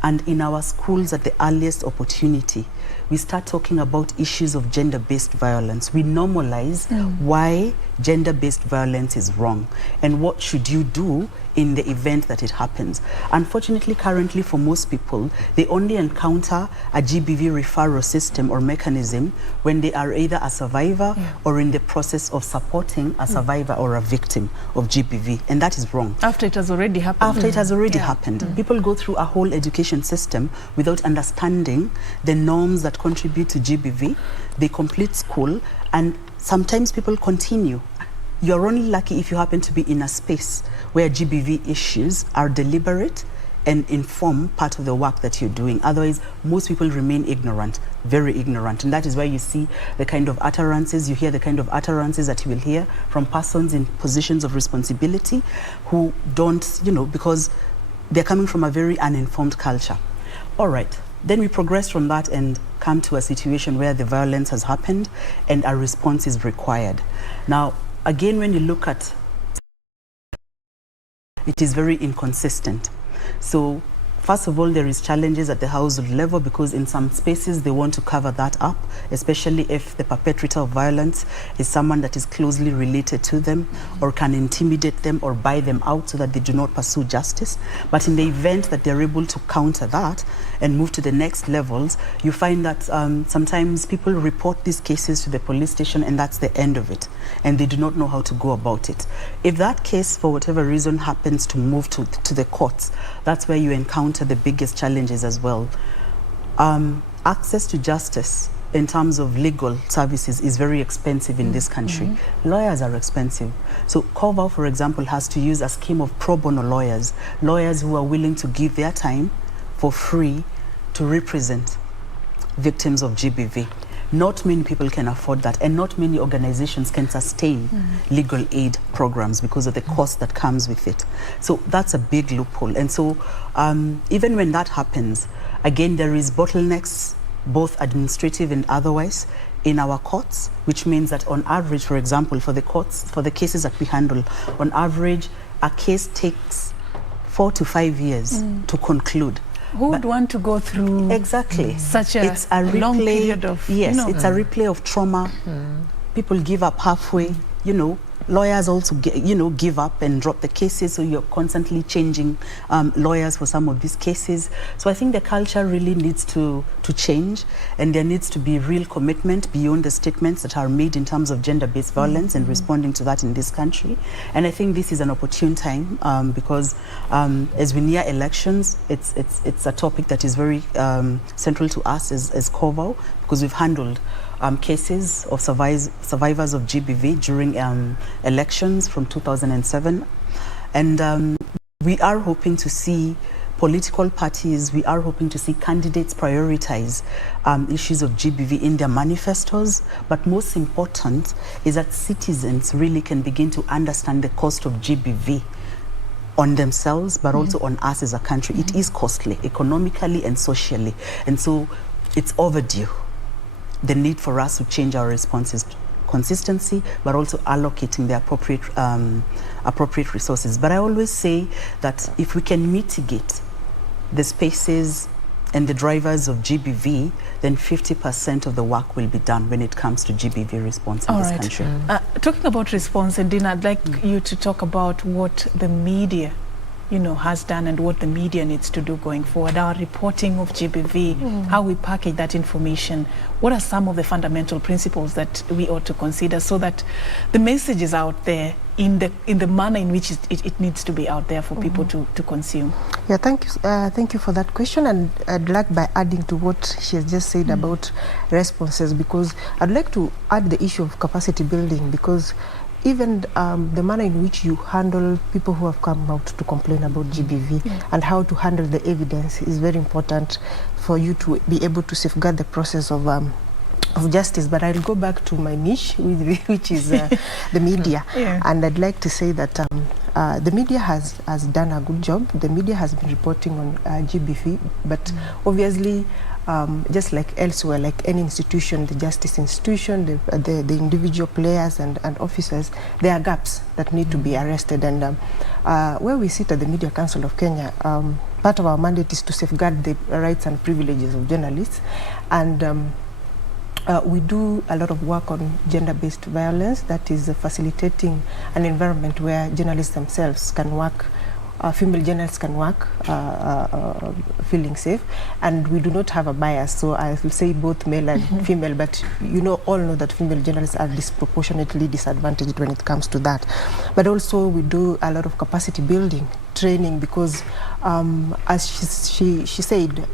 and in our schools at the earliest opportunity, we start talking about issues of gender-based violence. We normalize why gender-based violence is wrong and what should you do in the event that it happens. Unfortunately, currently for most people, they only encounter a GBV referral system or mechanism when they are either a survivor or in the process of supporting a survivor or a victim of GBV, and that is wrong. After it has already happened. After it has already happened. People go through a whole education system without understanding the norms that contribute to GBV. They complete school, and sometimes people continue. You're only lucky if you happen to be in a space where GBV issues are deliberate and inform part of the work that you're doing. Otherwise, most people remain ignorant, very ignorant. And that is why you see the kind of utterances, you hear the kind of utterances that you will hear from persons in positions of responsibility who don't, because they're coming from a very uninformed culture. All right. Then we progress from that and come to a situation where the violence has happened and a response is required. Now, again, when you look at it is very inconsistent. So first of all, there is challenges at the household level because in some spaces they want to cover that up, especially if the perpetrator of violence is someone that is closely related to them or can intimidate them or buy them out so that they do not pursue justice. But in the event that they're able to counter that and move to the next levels, you find that sometimes people report these cases to the police station and that's the end of it, and they do not know how to go about it. If that case, for whatever reason, happens to move to the courts, that's where you encounter the biggest challenges as well. Access to justice in terms of legal services is very expensive in this country. Lawyers are expensive. So KOVAU, for example, has to use a scheme of pro bono lawyers who are willing to give their time for free to represent victims of GBV. Not many people can afford that, and not many organizations can sustain legal aid programs because of the cost that comes with it. So that's a big loophole. And so even when that happens, again, there is bottlenecks, both administrative and otherwise, in our courts, which means that on average, for example, for the courts, for the cases that we handle, on average, a case takes 4 to 5 years to conclude. Who would want to go through such a long period of... Yes, it's a replay of trauma. People give up halfway, Lawyers also, give up and drop the cases, so you're constantly changing lawyers for some of these cases. So I think the culture really needs to change, and there needs to be real commitment beyond the statements that are made in terms of gender-based violence and responding to that in this country. And I think this is an opportune time because as we near elections, it's a topic that is very central to us as KOVAU, because we've handled cases of survivors of GBV during elections from 2007. And we are hoping to see political parties, we are hoping to see candidates prioritize issues of GBV in their manifestos. But most important is that citizens really can begin to understand the cost of GBV on themselves, but also on us as a country. It is costly, economically and socially. And so it's overdue. The need for us to change our responses, consistency, but also allocating the appropriate resources. But I always say that if we can mitigate the spaces and the drivers of GBV, then 50% of the work will be done when it comes to GBV response in this country. Talking about response, and Dina, I'd like you to talk about what the media, has done and what the media needs to do going forward. Our reporting of GBV, how we package that information. What are some of the fundamental principles that we ought to consider so that the message is out there in the manner in which it needs to be out there for people to consume? Yeah, thank you for that question, and I'd like by adding to what she has just said about responses, because I'd like to add the issue of capacity building, because even the manner in which you handle people who have come out to complain about GBV and how to handle the evidence is very important for you to be able to safeguard the process of justice. But I'll go back to my niche, which is the media. And I'd like to say that the media has done a good job. The media has been reporting on GBV, but obviously, just like elsewhere, like any institution, the justice institution, the individual players and officers, there are gaps that need to be arrested. And where we sit at the Media Council of Kenya, part of our mandate is to safeguard the rights and privileges of journalists. And we do a lot of work on gender-based violence, that is facilitating an environment where journalists themselves can work, female journalists can work feeling safe, and we do not have a bias, so I will say both male and female, but all know that female journalists are disproportionately disadvantaged when it comes to that. But also we do a lot of capacity building training, because as she said,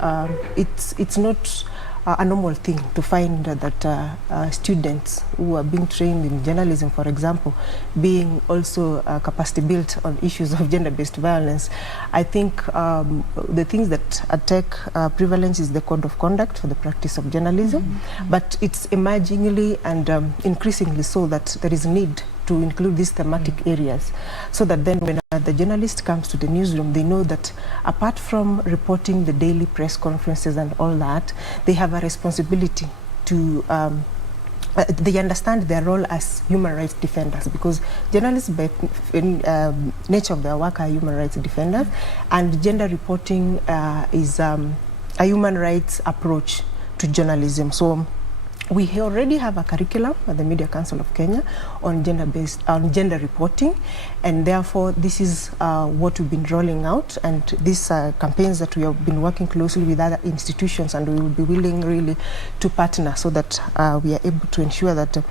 it's not a normal thing to find that students who are being trained in journalism, for example, being also capacity built on issues of gender-based violence. I think the things that attack prevalence is the code of conduct for the practice of journalism, but it's emergingly and increasingly so that there is need to include these thematic areas, so that then when the journalist comes to the newsroom, they know that apart from reporting the daily press conferences and all that, they have a responsibility to they understand their role as human rights defenders, because journalists by nature of their work are human rights defenders, and gender reporting is a human rights approach to journalism. So we already have a curriculum at the Media Council of Kenya on gender reporting, and therefore this is what we've been rolling out, and these campaigns that we have been working closely with other institutions, and we will be willing really to partner so that we are able to ensure that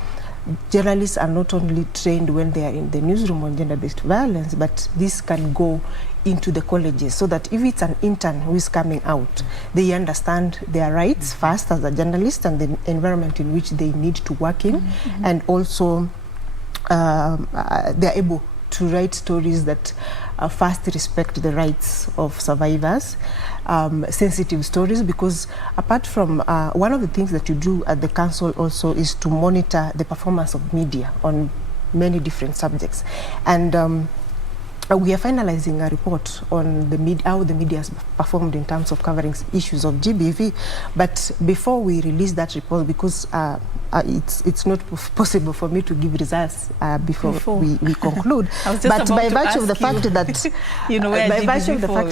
journalists are not only trained when they are in the newsroom on gender-based violence, but this can go into the colleges, so that if it's an intern who is coming out, they understand their rights first as a journalist and the environment in which they need to work in, and also they're able to write stories that first respect the rights of survivors, sensitive stories, because apart from one of the things that you do at the council also is to monitor the performance of media on many different subjects, and we are finalizing a report on how the media has performed in terms of covering issues of GBV. But before we release that report, because it's not possible for me to give results before we conclude, but by virtue of the fact that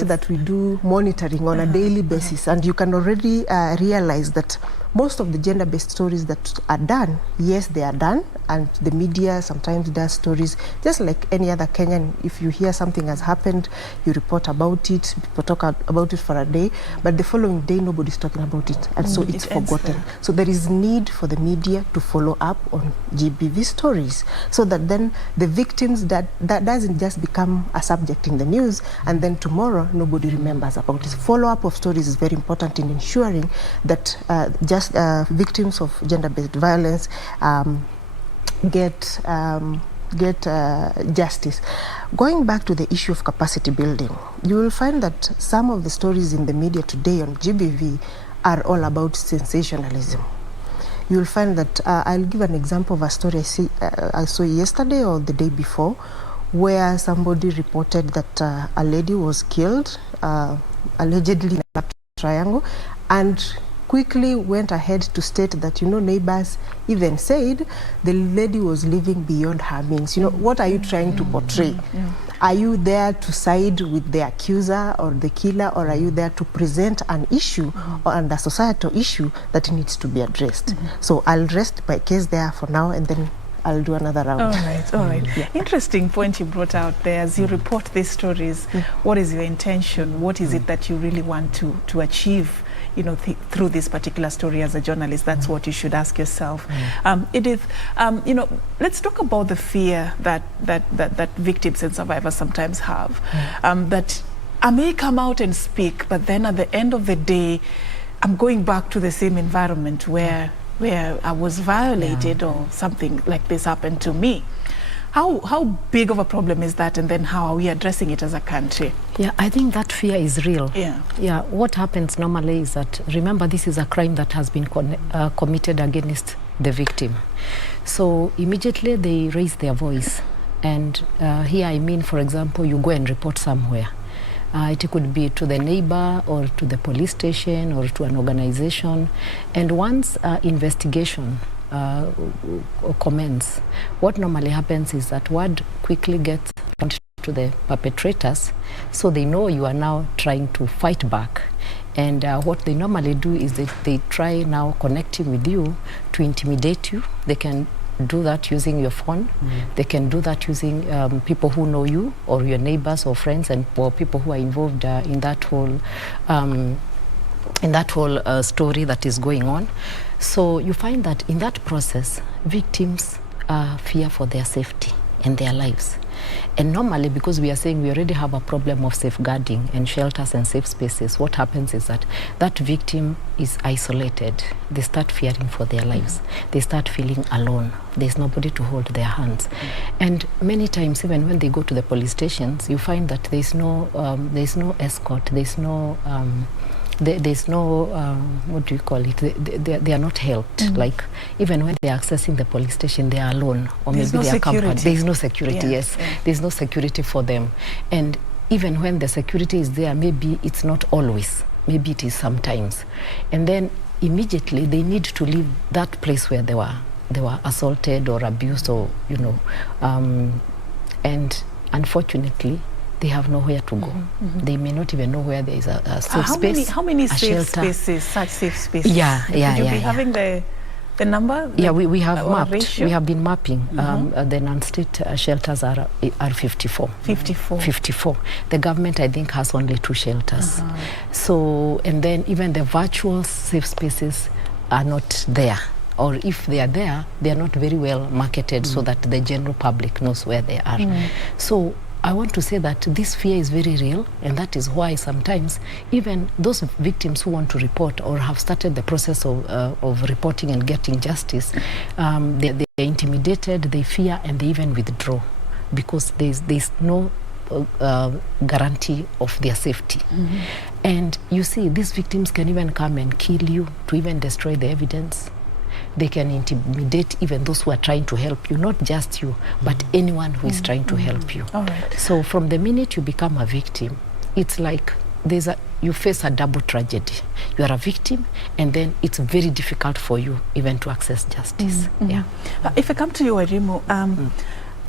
that we do monitoring on a daily basis, and you can already realize that most of the gender-based stories that are done, yes, they are done, and the media sometimes does stories just like any other Kenyan. If you hear something has happened, you report about it, people talk about it for a day, but the following day nobody's talking about it, and so it's forgotten. So there is need for the media to follow up on GBV stories, so that then the victims, that doesn't just become a subject in the news, and then tomorrow nobody remembers about it. Follow-up of stories is very important in ensuring that victims of gender-based violence get justice. Going back to the issue of capacity building, you will find that some of the stories in the media today on GBV are all about sensationalism. You will find that I'll give an example of a story I saw yesterday or the day before, where somebody reported that a lady was killed, allegedly in a triangle, and quickly went ahead to state that, you know, neighbors even said the lady was living beyond her means. You know, what are you trying to portray? Are you there to side with the accuser or the killer, or are you there to present an issue or a societal issue that needs to be addressed? So I'll rest my case there for now, and then I'll do another round. All right, all right. Yeah. Interesting point you brought out there. As you report these stories, what is your intention? What is it that you really want to achieve, you know, through this particular story as a journalist? That's what you should ask yourself. Edith, you know, let's talk about the fear that victims and survivors sometimes have. That I may come out and speak, but then at the end of the day, I'm going back to the same environment where I was violated or something like this happened to me. How big of a problem is that, and then how are we addressing it as a country? Yeah, I think that fear is real. Yeah. What happens normally is that, remember, this is a crime that has been committed against the victim. So immediately they raise their voice. And here I mean, for example, you go and report somewhere. It could be to the neighbor or to the police station or to an organization. And once investigation commence, what normally happens is that word quickly gets to the perpetrators, so they know you are now trying to fight back. And what they normally do is they try now connecting with you to intimidate you. They can do that using your phone. They can do that using people who know you, or your neighbors or friends, and or people who are involved in that whole story that is going on. So you find that in that process, victims fear for their safety and their lives. And normally, because we are saying we already have a problem of safeguarding and shelters and safe spaces, what happens is that that victim is isolated. They start fearing for their lives. They start feeling alone. There's nobody to hold their hands. And many times, even when they go to the police stations, you find that there's no escort, there's no what do you call it? They are not helped. Like, even when they're accessing the police station, they are alone, or maybe they are accompanied. There's no security. Yes. There's no security for them. And even when the security is there, maybe it's not always. Maybe it is sometimes. And then immediately they need to leave that place where they were assaulted or abused, or you know, and unfortunately, they have nowhere to go. They may not even know where there is a safe space. How many safe spaces, such safe spaces? Could you be having the number? Yeah, we have mapped. Ratio? We have been mapping. The non-state shelters are 54. 54. The government, I think, has only 2 shelters. So, and then even the virtual safe spaces are not there. Or if they are there, they are not very well marketed so that the general public knows where they are. So I want to say that this fear is very real, and that is why sometimes even those victims who want to report or have started the process of reporting and getting justice, they're intimidated, they fear, and they even withdraw, because there's no guarantee of their safety. And you see, these victims can even come and kill you, to even destroy the evidence. They can intimidate even those who are trying to help you, not just you, but anyone who is trying to help you. All right. So from the minute you become a victim, it's like you face a double tragedy. You are a victim, and then it's very difficult for you even to access justice. Yeah. If I come to you, Wairimu,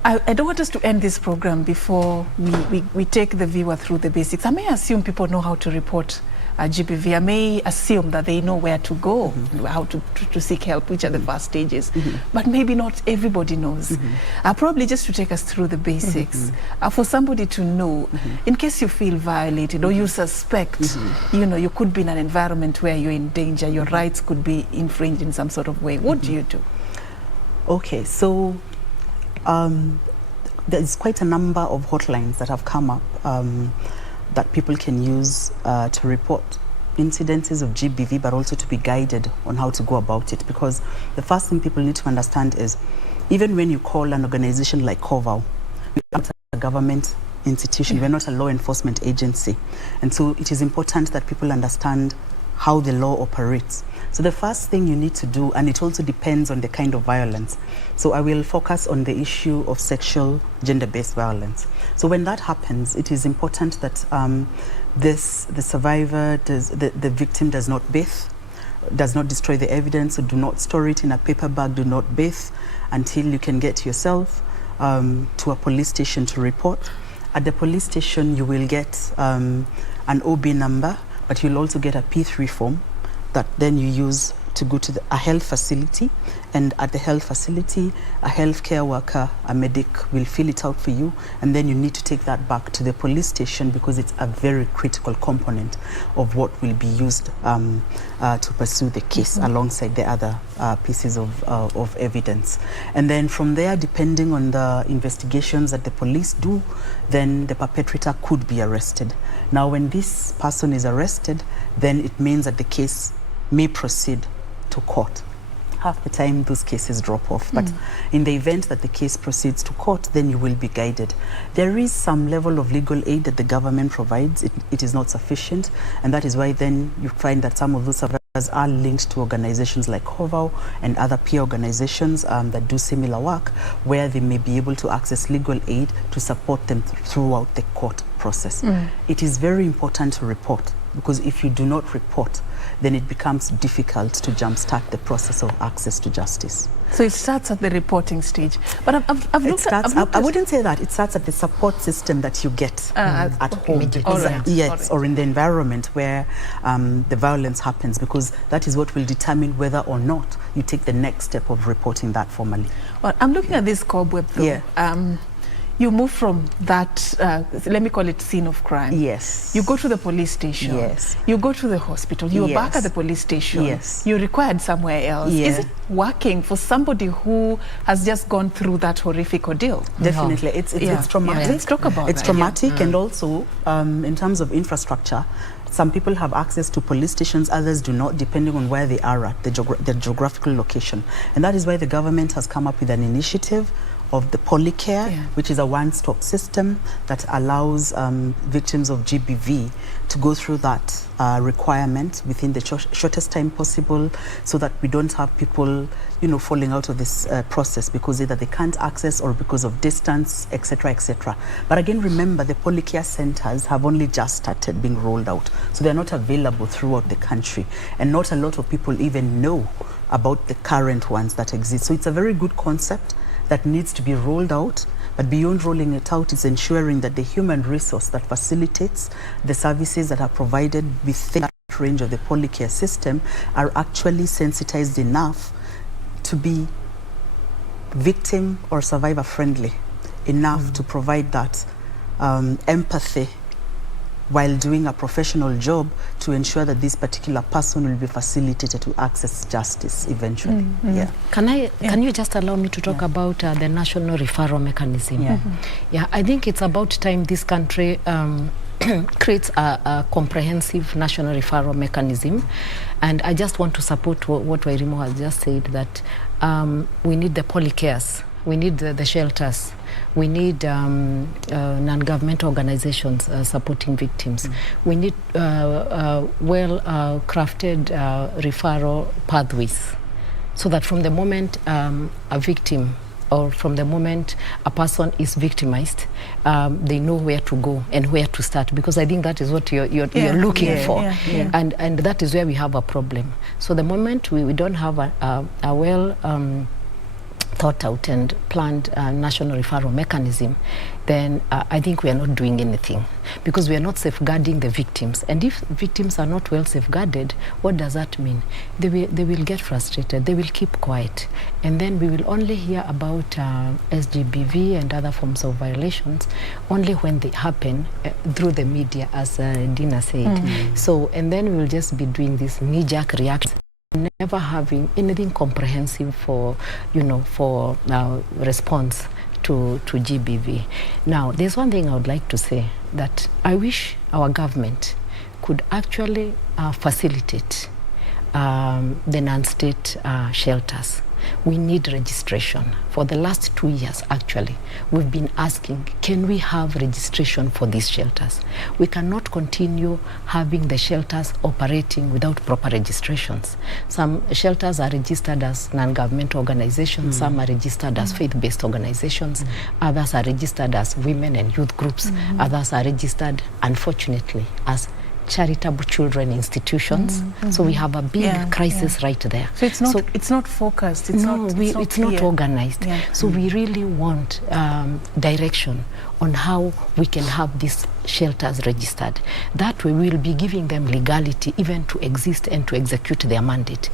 I don't want us to end this program before we take the viewer through the basics. I may assume people know how to report GBV. I may assume that they know where to go, how to seek help, which are the first stages. But maybe not everybody knows. Probably just to take us through the basics. For somebody to know, in case you feel violated or you suspect, you know, you could be in an environment where you're in danger, your rights could be infringed in some sort of way. What do you do? Okay, so there's quite a number of hotlines that have come up that people can use to report incidences of GBV, but also to be guided on how to go about it. Because the first thing people need to understand is, even when you call an organization like COVAL, we're not a government institution, we're not a law enforcement agency. And so it is important that people understand how the law operates. So the first thing you need to do, and it also depends on the kind of violence. So I will focus on the issue of sexual, gender-based violence. So when that happens, it is important that the survivor, the victim does not bathe, does not destroy the evidence. So do not store it in a paper bag. Do not bathe until you can get yourself to a police station to report. At the police station, you will get an OB number, but you'll also get a P3 form that then you use to go to a health facility, and at the health facility, a healthcare worker, a medic will fill it out for you, and then you need to take that back to the police station because it's a very critical component of what will be used to pursue the case alongside the other pieces of evidence. And then from there, depending on the investigations that the police do, then the perpetrator could be arrested. Now, when this person is arrested, then it means that the case may proceed to court. Half the time those cases drop off, but in the event that the case proceeds to court, then you will be guided. There is some level of legal aid that the government provides. It is not sufficient, and that is why then you find that some of those survivors are linked to organizations like HOVAO and other peer organizations that do similar work, where they may be able to access legal aid to support them throughout the court process. It is very important to report, because if you do not report, then it becomes difficult to jumpstart the process of access to justice. So it starts at the reporting stage. But I wouldn't say that. It starts at the support system that you get at home. Yes, or in the environment where the violence happens, because that is what will determine whether or not you take the next step of reporting that formally. Well, I'm looking at this cobweb though. Yeah. You move from that, let me call it scene of crime. Yes. You go to the police station. Yes. You go to the hospital. You're back at the police station. Yes. You're required somewhere else. Yeah. Is it working for somebody who has just gone through that horrific ordeal? Definitely. It's traumatic. Let's talk about It's traumatic, and also in terms of infrastructure, some people have access to police stations, others do not, depending on where they are at, the geographical location. And that is why the government has come up with an initiative of the Polycare, which is a one-stop system that allows victims of GBV to go through that requirement within the shortest time possible, so that we don't have people, falling out of this process because either they can't access or because of distance, etc., etc. But again, remember, the Polycare centers have only just started being rolled out, so they're not available throughout the country, and not a lot of people even know about the current ones that exist. So it's a very good concept that needs to be rolled out, but beyond rolling it out, is ensuring that the human resource that facilitates the services that are provided within that range of the Polycare system are actually sensitized enough to be victim or survivor friendly enough to provide that empathy while doing a professional job to ensure that this particular person will be facilitated to access justice eventually. Yeah. Can you just allow me to talk about the national referral mechanism? Yeah, I think it's about time this country creates a comprehensive national referral mechanism, and I just want to support what Wairimu has just said, that we need the Polycares, we need the shelters, we need non-governmental organizations supporting victims. We need well-crafted referral pathways, so that from the moment a victim or from the moment a person is victimized, they know where to go and where to start, because I think that is what you're looking for. And that is where we have a problem. So the moment we don't have a well thought out and planned national referral mechanism, then I think we are not doing anything, because we are not safeguarding the victims. And if victims are not well safeguarded, what does that mean? They will get frustrated, they will keep quiet, and then we will only hear about SGBV and other forms of violations only when they happen through the media, as Dina said. So, and then we will just be doing this knee-jerk reaction, never having anything comprehensive for response to GBV. Now, there's one thing I would like to say, that I wish our government could actually facilitate the non-state shelters. We need registration. For the last 2 years, actually, we've been asking, can we have registration for these shelters? We cannot continue having the shelters operating without proper registrations. Some shelters are registered as non-governmental organizations, some are registered as faith-based organizations, others are registered as women and youth groups, others are registered, unfortunately, as charitable children institutions. So we have a big crisis right there. So it's not focused. It's not organized. So we really want direction on how we can have these shelters registered. That way we'll be giving them legality even to exist and to execute their mandate.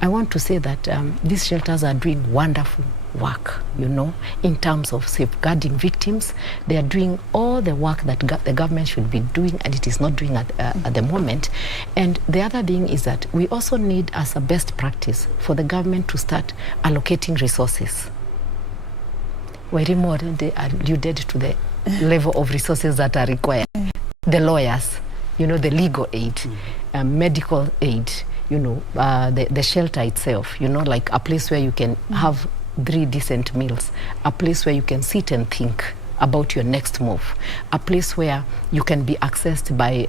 I want to say that these shelters are doing wonderful work, you know, in terms of safeguarding victims. They are doing all the work that the government should be doing, and it is not doing at the moment. And the other thing is that we also need, as a best practice, for the government to start allocating resources. Very more they are alluded to the level of resources that are required. The lawyers, you know, the legal aid, medical aid, you know, the shelter itself, you know, like a place where you can have 3 decent meals, a place where you can sit and think about your next move, a place where you can be accessed by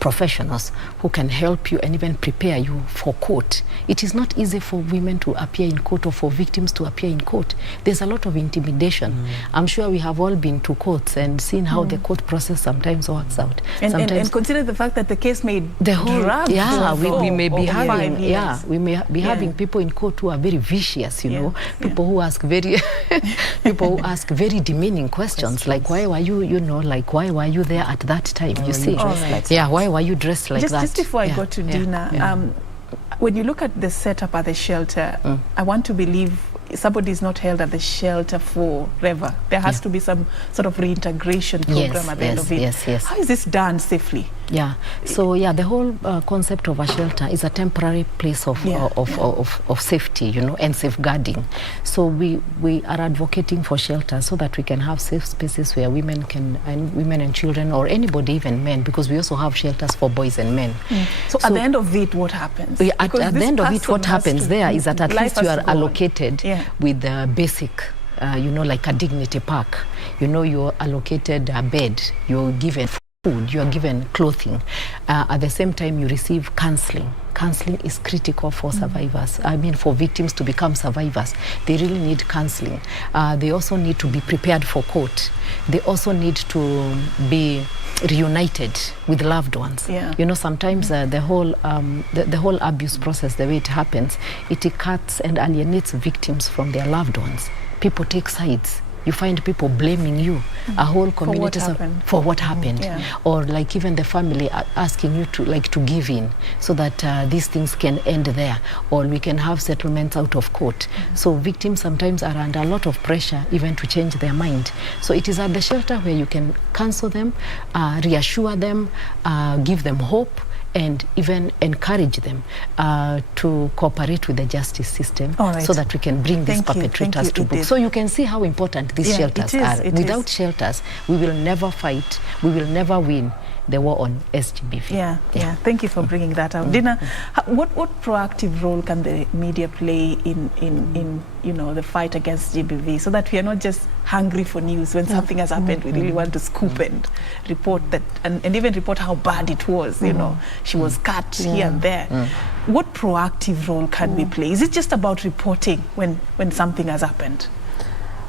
professionals who can help you and even prepare you for court. It is not easy for women to appear in court or for victims to appear in court. There's a lot of intimidation. I'm sure we have all been to courts and seen how the court process sometimes works out. And consider the fact that the case may drag we may be having 5 years. we may be having people in court who are very vicious, you know, people who ask very people who ask very demeaning questions, like why were you, you know, like why were you there at that time? You see, why were you dressed like that? Just before I go to Dina, when you look at the setup at the shelter, I want to believe somebody is not held at the shelter forever. There has to be some sort of reintegration program at the end of it. How is this done safely? So the whole concept of a shelter is a temporary place of safety, you know, and safeguarding. So we are advocating for shelters so that we can have safe spaces where women and children, or anybody, even men, because we also have shelters for boys and men. So at the end of it, what happens? At the end of it, what happens there is that at least you are allocated with basic, you know, like a dignity pack. You know, you're allocated a bed, you're given food, you're given clothing. At the same time, you receive counseling. Counseling is critical for survivors. I mean, for victims to become survivors, they really need counseling. They also need to be prepared for court. They also need to be reunited with loved ones. You know, sometimes the whole abuse process, the way it happens, it cuts and alienates victims from their loved ones. People take sides. You find people blaming you, a whole community for what happened, or like even the family asking you to give in so that these things can end there, or we can have settlements out of court. So victims sometimes are under a lot of pressure even to change their mind. So it is at the shelter where you can counsel them, reassure them, give them hope, and even encourage them to cooperate with the justice system, so that we can bring these perpetrators to book. So you can see how important these shelters are. Without shelters, we will never fight, we will never win the war on SGBV. Thank you for bringing that out. Dina, what proactive role can the media play in you know, the fight against GBV, so that we are not just hungry for news when something has happened? We really want to scoop and report that, and even report how bad it was. You know, she was cut here and there. What proactive role can we play? Is it just about reporting when something has happened?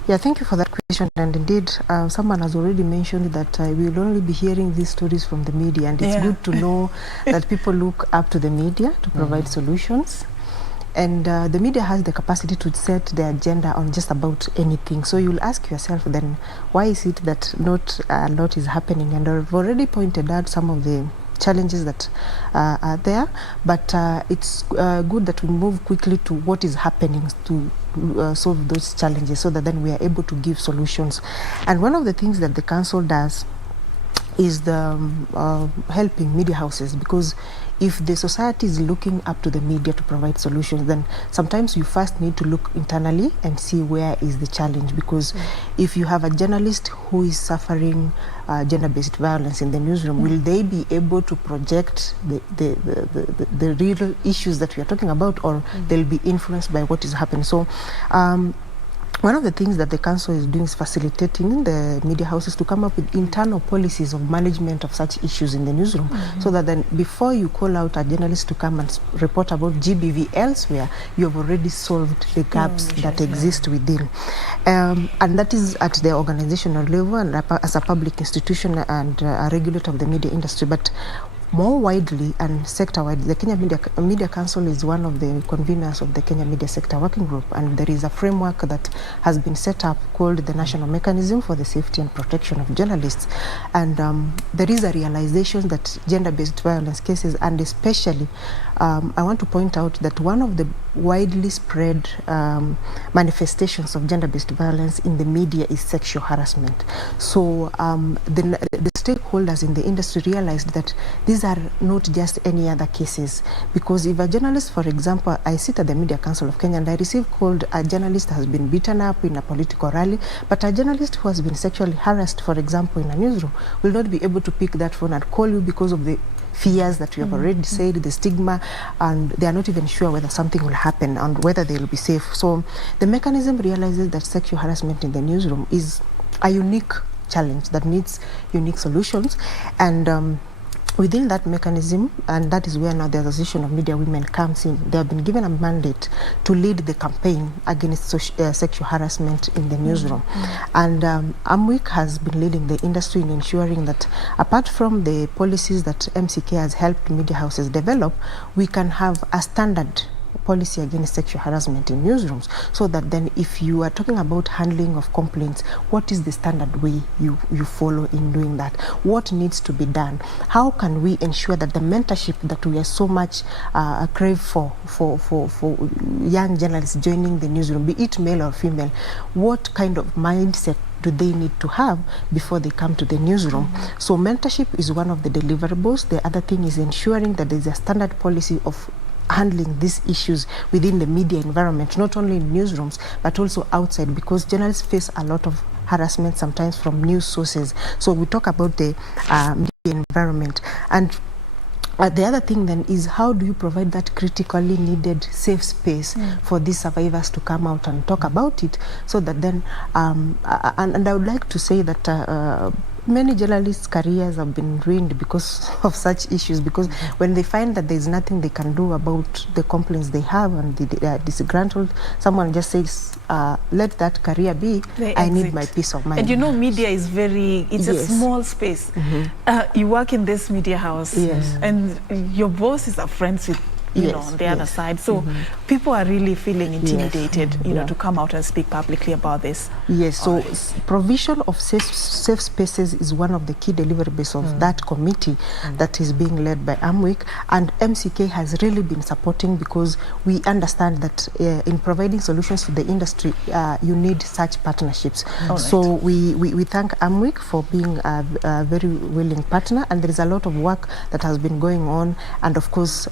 Thank you for that question. And indeed, someone has already mentioned that we will only be hearing these stories from the media, and it's good to know that people look up to the media to provide solutions. And the media has the capacity to set the agenda on just about anything. So you'll ask yourself then, why is it that not a lot is happening? And I've already pointed out some of the challenges that are there, but it's good that we move quickly to what is happening to solve those challenges, so that then we are able to give solutions. And one of the things that the council does is the helping media houses, because if the society is looking up to the media to provide solutions, then sometimes you first need to look internally and see where is the challenge. Because if you have a journalist who is suffering gender-based violence in the newsroom, will they be able to project the real issues that we are talking about, or they'll be influenced by what is happening? So one of the things that the council is doing is facilitating the media houses to come up with internal policies of management of such issues in the newsroom, so that then before you call out a journalist to come and report about GBV elsewhere, you have already solved the gaps that exist within. And that is at the organizational level and as a public institution and a regulator of the media industry. But more widely and sector-wide, the Kenya Media Council is one of the conveners of the Kenya Media Sector Working Group, and there is a framework that has been set up called the National Mechanism for the Safety and Protection of Journalists. And there is a realization that gender-based violence cases, and especially, I want to point out that one of the widely spread manifestations of gender-based violence in the media is sexual harassment. So the stakeholders in the industry realized that these are not just any other cases, because if a journalist, for example, I sit at the Media Council of Kenya and I receive called a journalist has been beaten up in a political rally, but a journalist who has been sexually harassed, for example, in a newsroom, will not be able to pick that phone and call you because of the fears that you have already said, the stigma, and they are not even sure whether something will happen and whether they will be safe. So the mechanism realizes that sexual harassment in the newsroom is a unique challenge that needs unique solutions. And within that mechanism, and that is where now the Association of Media Women comes in, they have been given a mandate to lead the campaign against sexual harassment in the newsroom. And AMWIC has been leading the industry in ensuring that apart from the policies that MCK has helped media houses develop, we can have a standard policy against sexual harassment in newsrooms, so that then if you are talking about handling of complaints, what is the standard way you follow in doing that? What needs to be done? How can we ensure that the mentorship that we are so much crave for young journalists joining the newsroom, be it male or female, what kind of mindset do they need to have before they come to the newsroom? So mentorship is one of the deliverables. The other thing is ensuring that there is a standard policy of handling these issues within the media environment, not only in newsrooms, but also outside, because journalists face a lot of harassment sometimes from news sources. So we talk about the media environment. And the other thing then is, how do you provide that critically needed safe space for these survivors to come out and talk about it, so that then, and I would like to say that many journalists' careers have been ruined because of such issues, because when they find that there's nothing they can do about the complaints they have and they are disgruntled, someone just says, let that career be, I need my peace of mind. And you know, media is it's a small space. You work in this media house, and your bosses are friends with you know, on the other side. So people are really feeling intimidated, you know, to come out and speak publicly about this. Yes, so provision of safe spaces is one of the key deliverables of that committee that is being led by AMWIC, and MCK has really been supporting, because we understand that in providing solutions to the industry, you need such partnerships. So we thank AMWIC for being a very willing partner, and there is a lot of work that has been going on, and of course,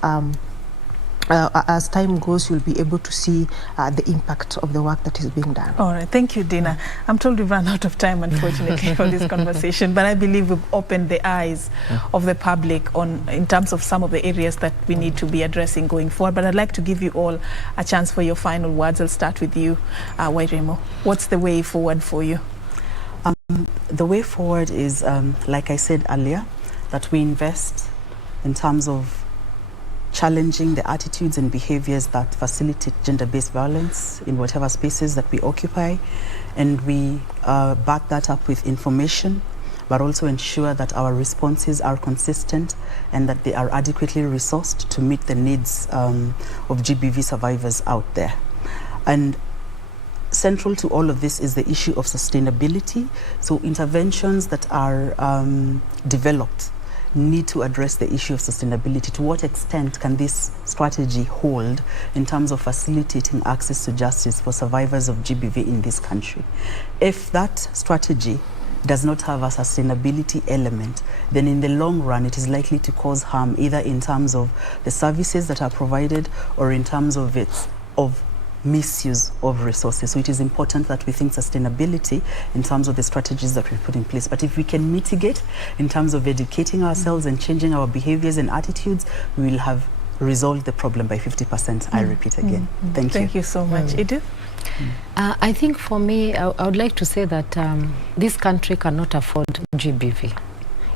as time goes, you'll be able to see the impact of the work that is being done. All right, thank you, Dina. I'm told we've run out of time, unfortunately, for this conversation, but I believe we've opened the eyes of the public in terms of some of the areas that we need to be addressing going forward. But I'd like to give you all a chance for your final words. I'll start with you, Wairemo. What's the way forward for you? The way forward is, like I said earlier, that we invest in terms of challenging the attitudes and behaviors that facilitate gender-based violence in whatever spaces that we occupy, and we back that up with information, but also ensure that our responses are consistent and that they are adequately resourced to meet the needs of GBV survivors out there. And central to all of this is the issue of sustainability. So interventions that are developed need to address the issue of sustainability. To what extent can this strategy hold in terms of facilitating access to justice for survivors of GBV in this country? If that strategy does not have a sustainability element, then in the long run it is likely to cause harm, either in terms of the services that are provided or in terms of misuse of resources. So it is important that we think sustainability in terms of the strategies that we put in place. But if we can mitigate in terms of educating ourselves and changing our behaviors and attitudes, we will have resolved the problem by 50%. I repeat again. Thank you. Thank you so much. Edith? I think for me, I would like to say that this country cannot afford GBV.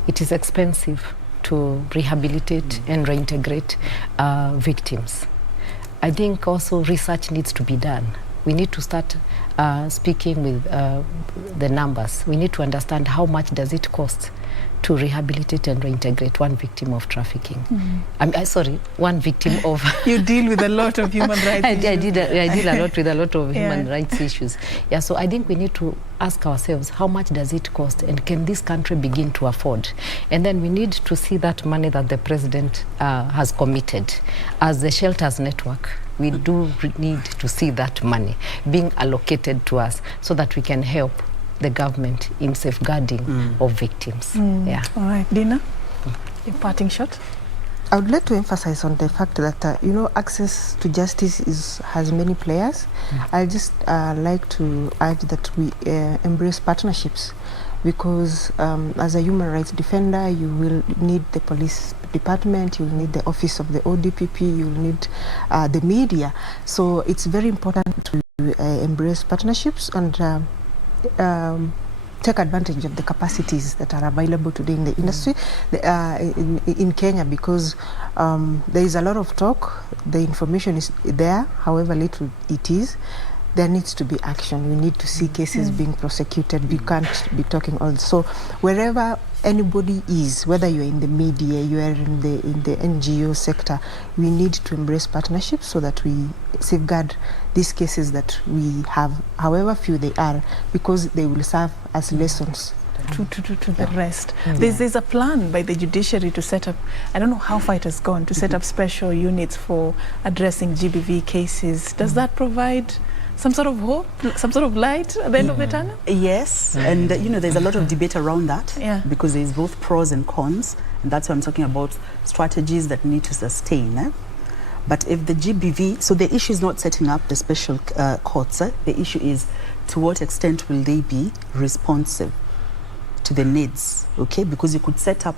It is expensive to rehabilitate and reintegrate victims. I think also research needs to be done. We need to start speaking with the numbers. We need to understand how much does it cost to rehabilitate and reintegrate one victim of trafficking. Sorry, one victim of... You deal with a lot of human rights issues. I deal a lot with a lot of human rights issues. Yeah, so I think we need to ask ourselves, how much does it cost, and can this country begin to afford? And then we need to see that money that the president has committed. As the shelters network, we do need to see that money being allocated to us so that we can help the government in safeguarding of victims. Yeah. All right, Dina, a parting shot. I would like to emphasize on the fact that you know, access to justice has many players. I just like to urge that we embrace partnerships, because as a human rights defender, you will need the police department, you will need the office of the ODPP, you will need the media. So it's very important to embrace partnerships and take advantage of the capacities that are available today in the industry in Kenya, because there is a lot of talk, the information is there, however little it is. There needs to be action. We need to see cases being prosecuted. We can't be talking all. So wherever anybody is, whether you're in the media, you are in the NGO sector, we need to embrace partnerships so that we safeguard these cases that we have, however few they are, because they will serve as lessons to the rest. There's a plan by the judiciary to set up, I don't know how far it has gone, to set up special units for addressing GBV cases. Does that provide some sort of hope, some sort of light at the end of the tunnel? Yes, and you know, there's a lot of debate around that, because there's both pros and cons, and that's why I'm talking about strategies that need to sustain. But if the GBV, so the issue is not setting up the special courts, the issue is to what extent will they be responsive to the needs, okay? Because you could set up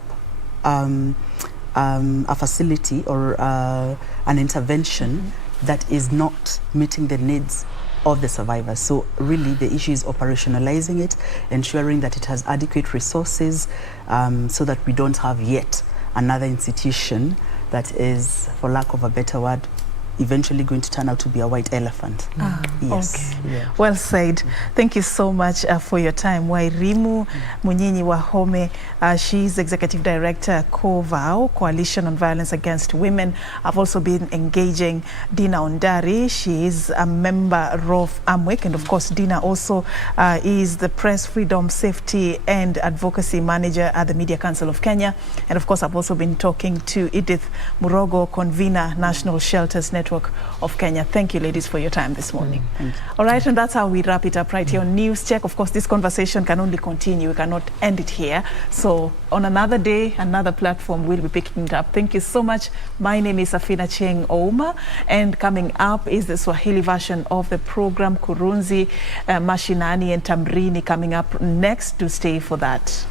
a facility or an intervention that is not meeting the needs of the survivors. So really the issue is operationalizing it, ensuring that it has adequate resources, so that we don't have yet another institution that is, for lack of a better word, eventually going to turn out to be a white elephant. Yes. Okay. Yeah. Well said. Thank you so much for your time. Wairimu Munyinyi Wahome, she's Executive Director, COVAO, Coalition on Violence Against Women. I've also been engaging Dina Ondari. She is a member of AMWEC, and of course Dina also is the Press Freedom, Safety and Advocacy Manager at the Media Council of Kenya. And of course I've also been talking to Edith Murogo, convener, National Shelters Network of Kenya. Thank you, ladies, for your time this morning. All right, and that's how we wrap it up right here on News Check. Of course, this conversation can only continue. We cannot end it here. So on another day, another platform, we'll be picking it up. Thank you so much. My name is Afina Cheng Ouma, and coming up is the Swahili version of the program, Kurunzi, Mashinani and Tamrini coming up next. To stay for that.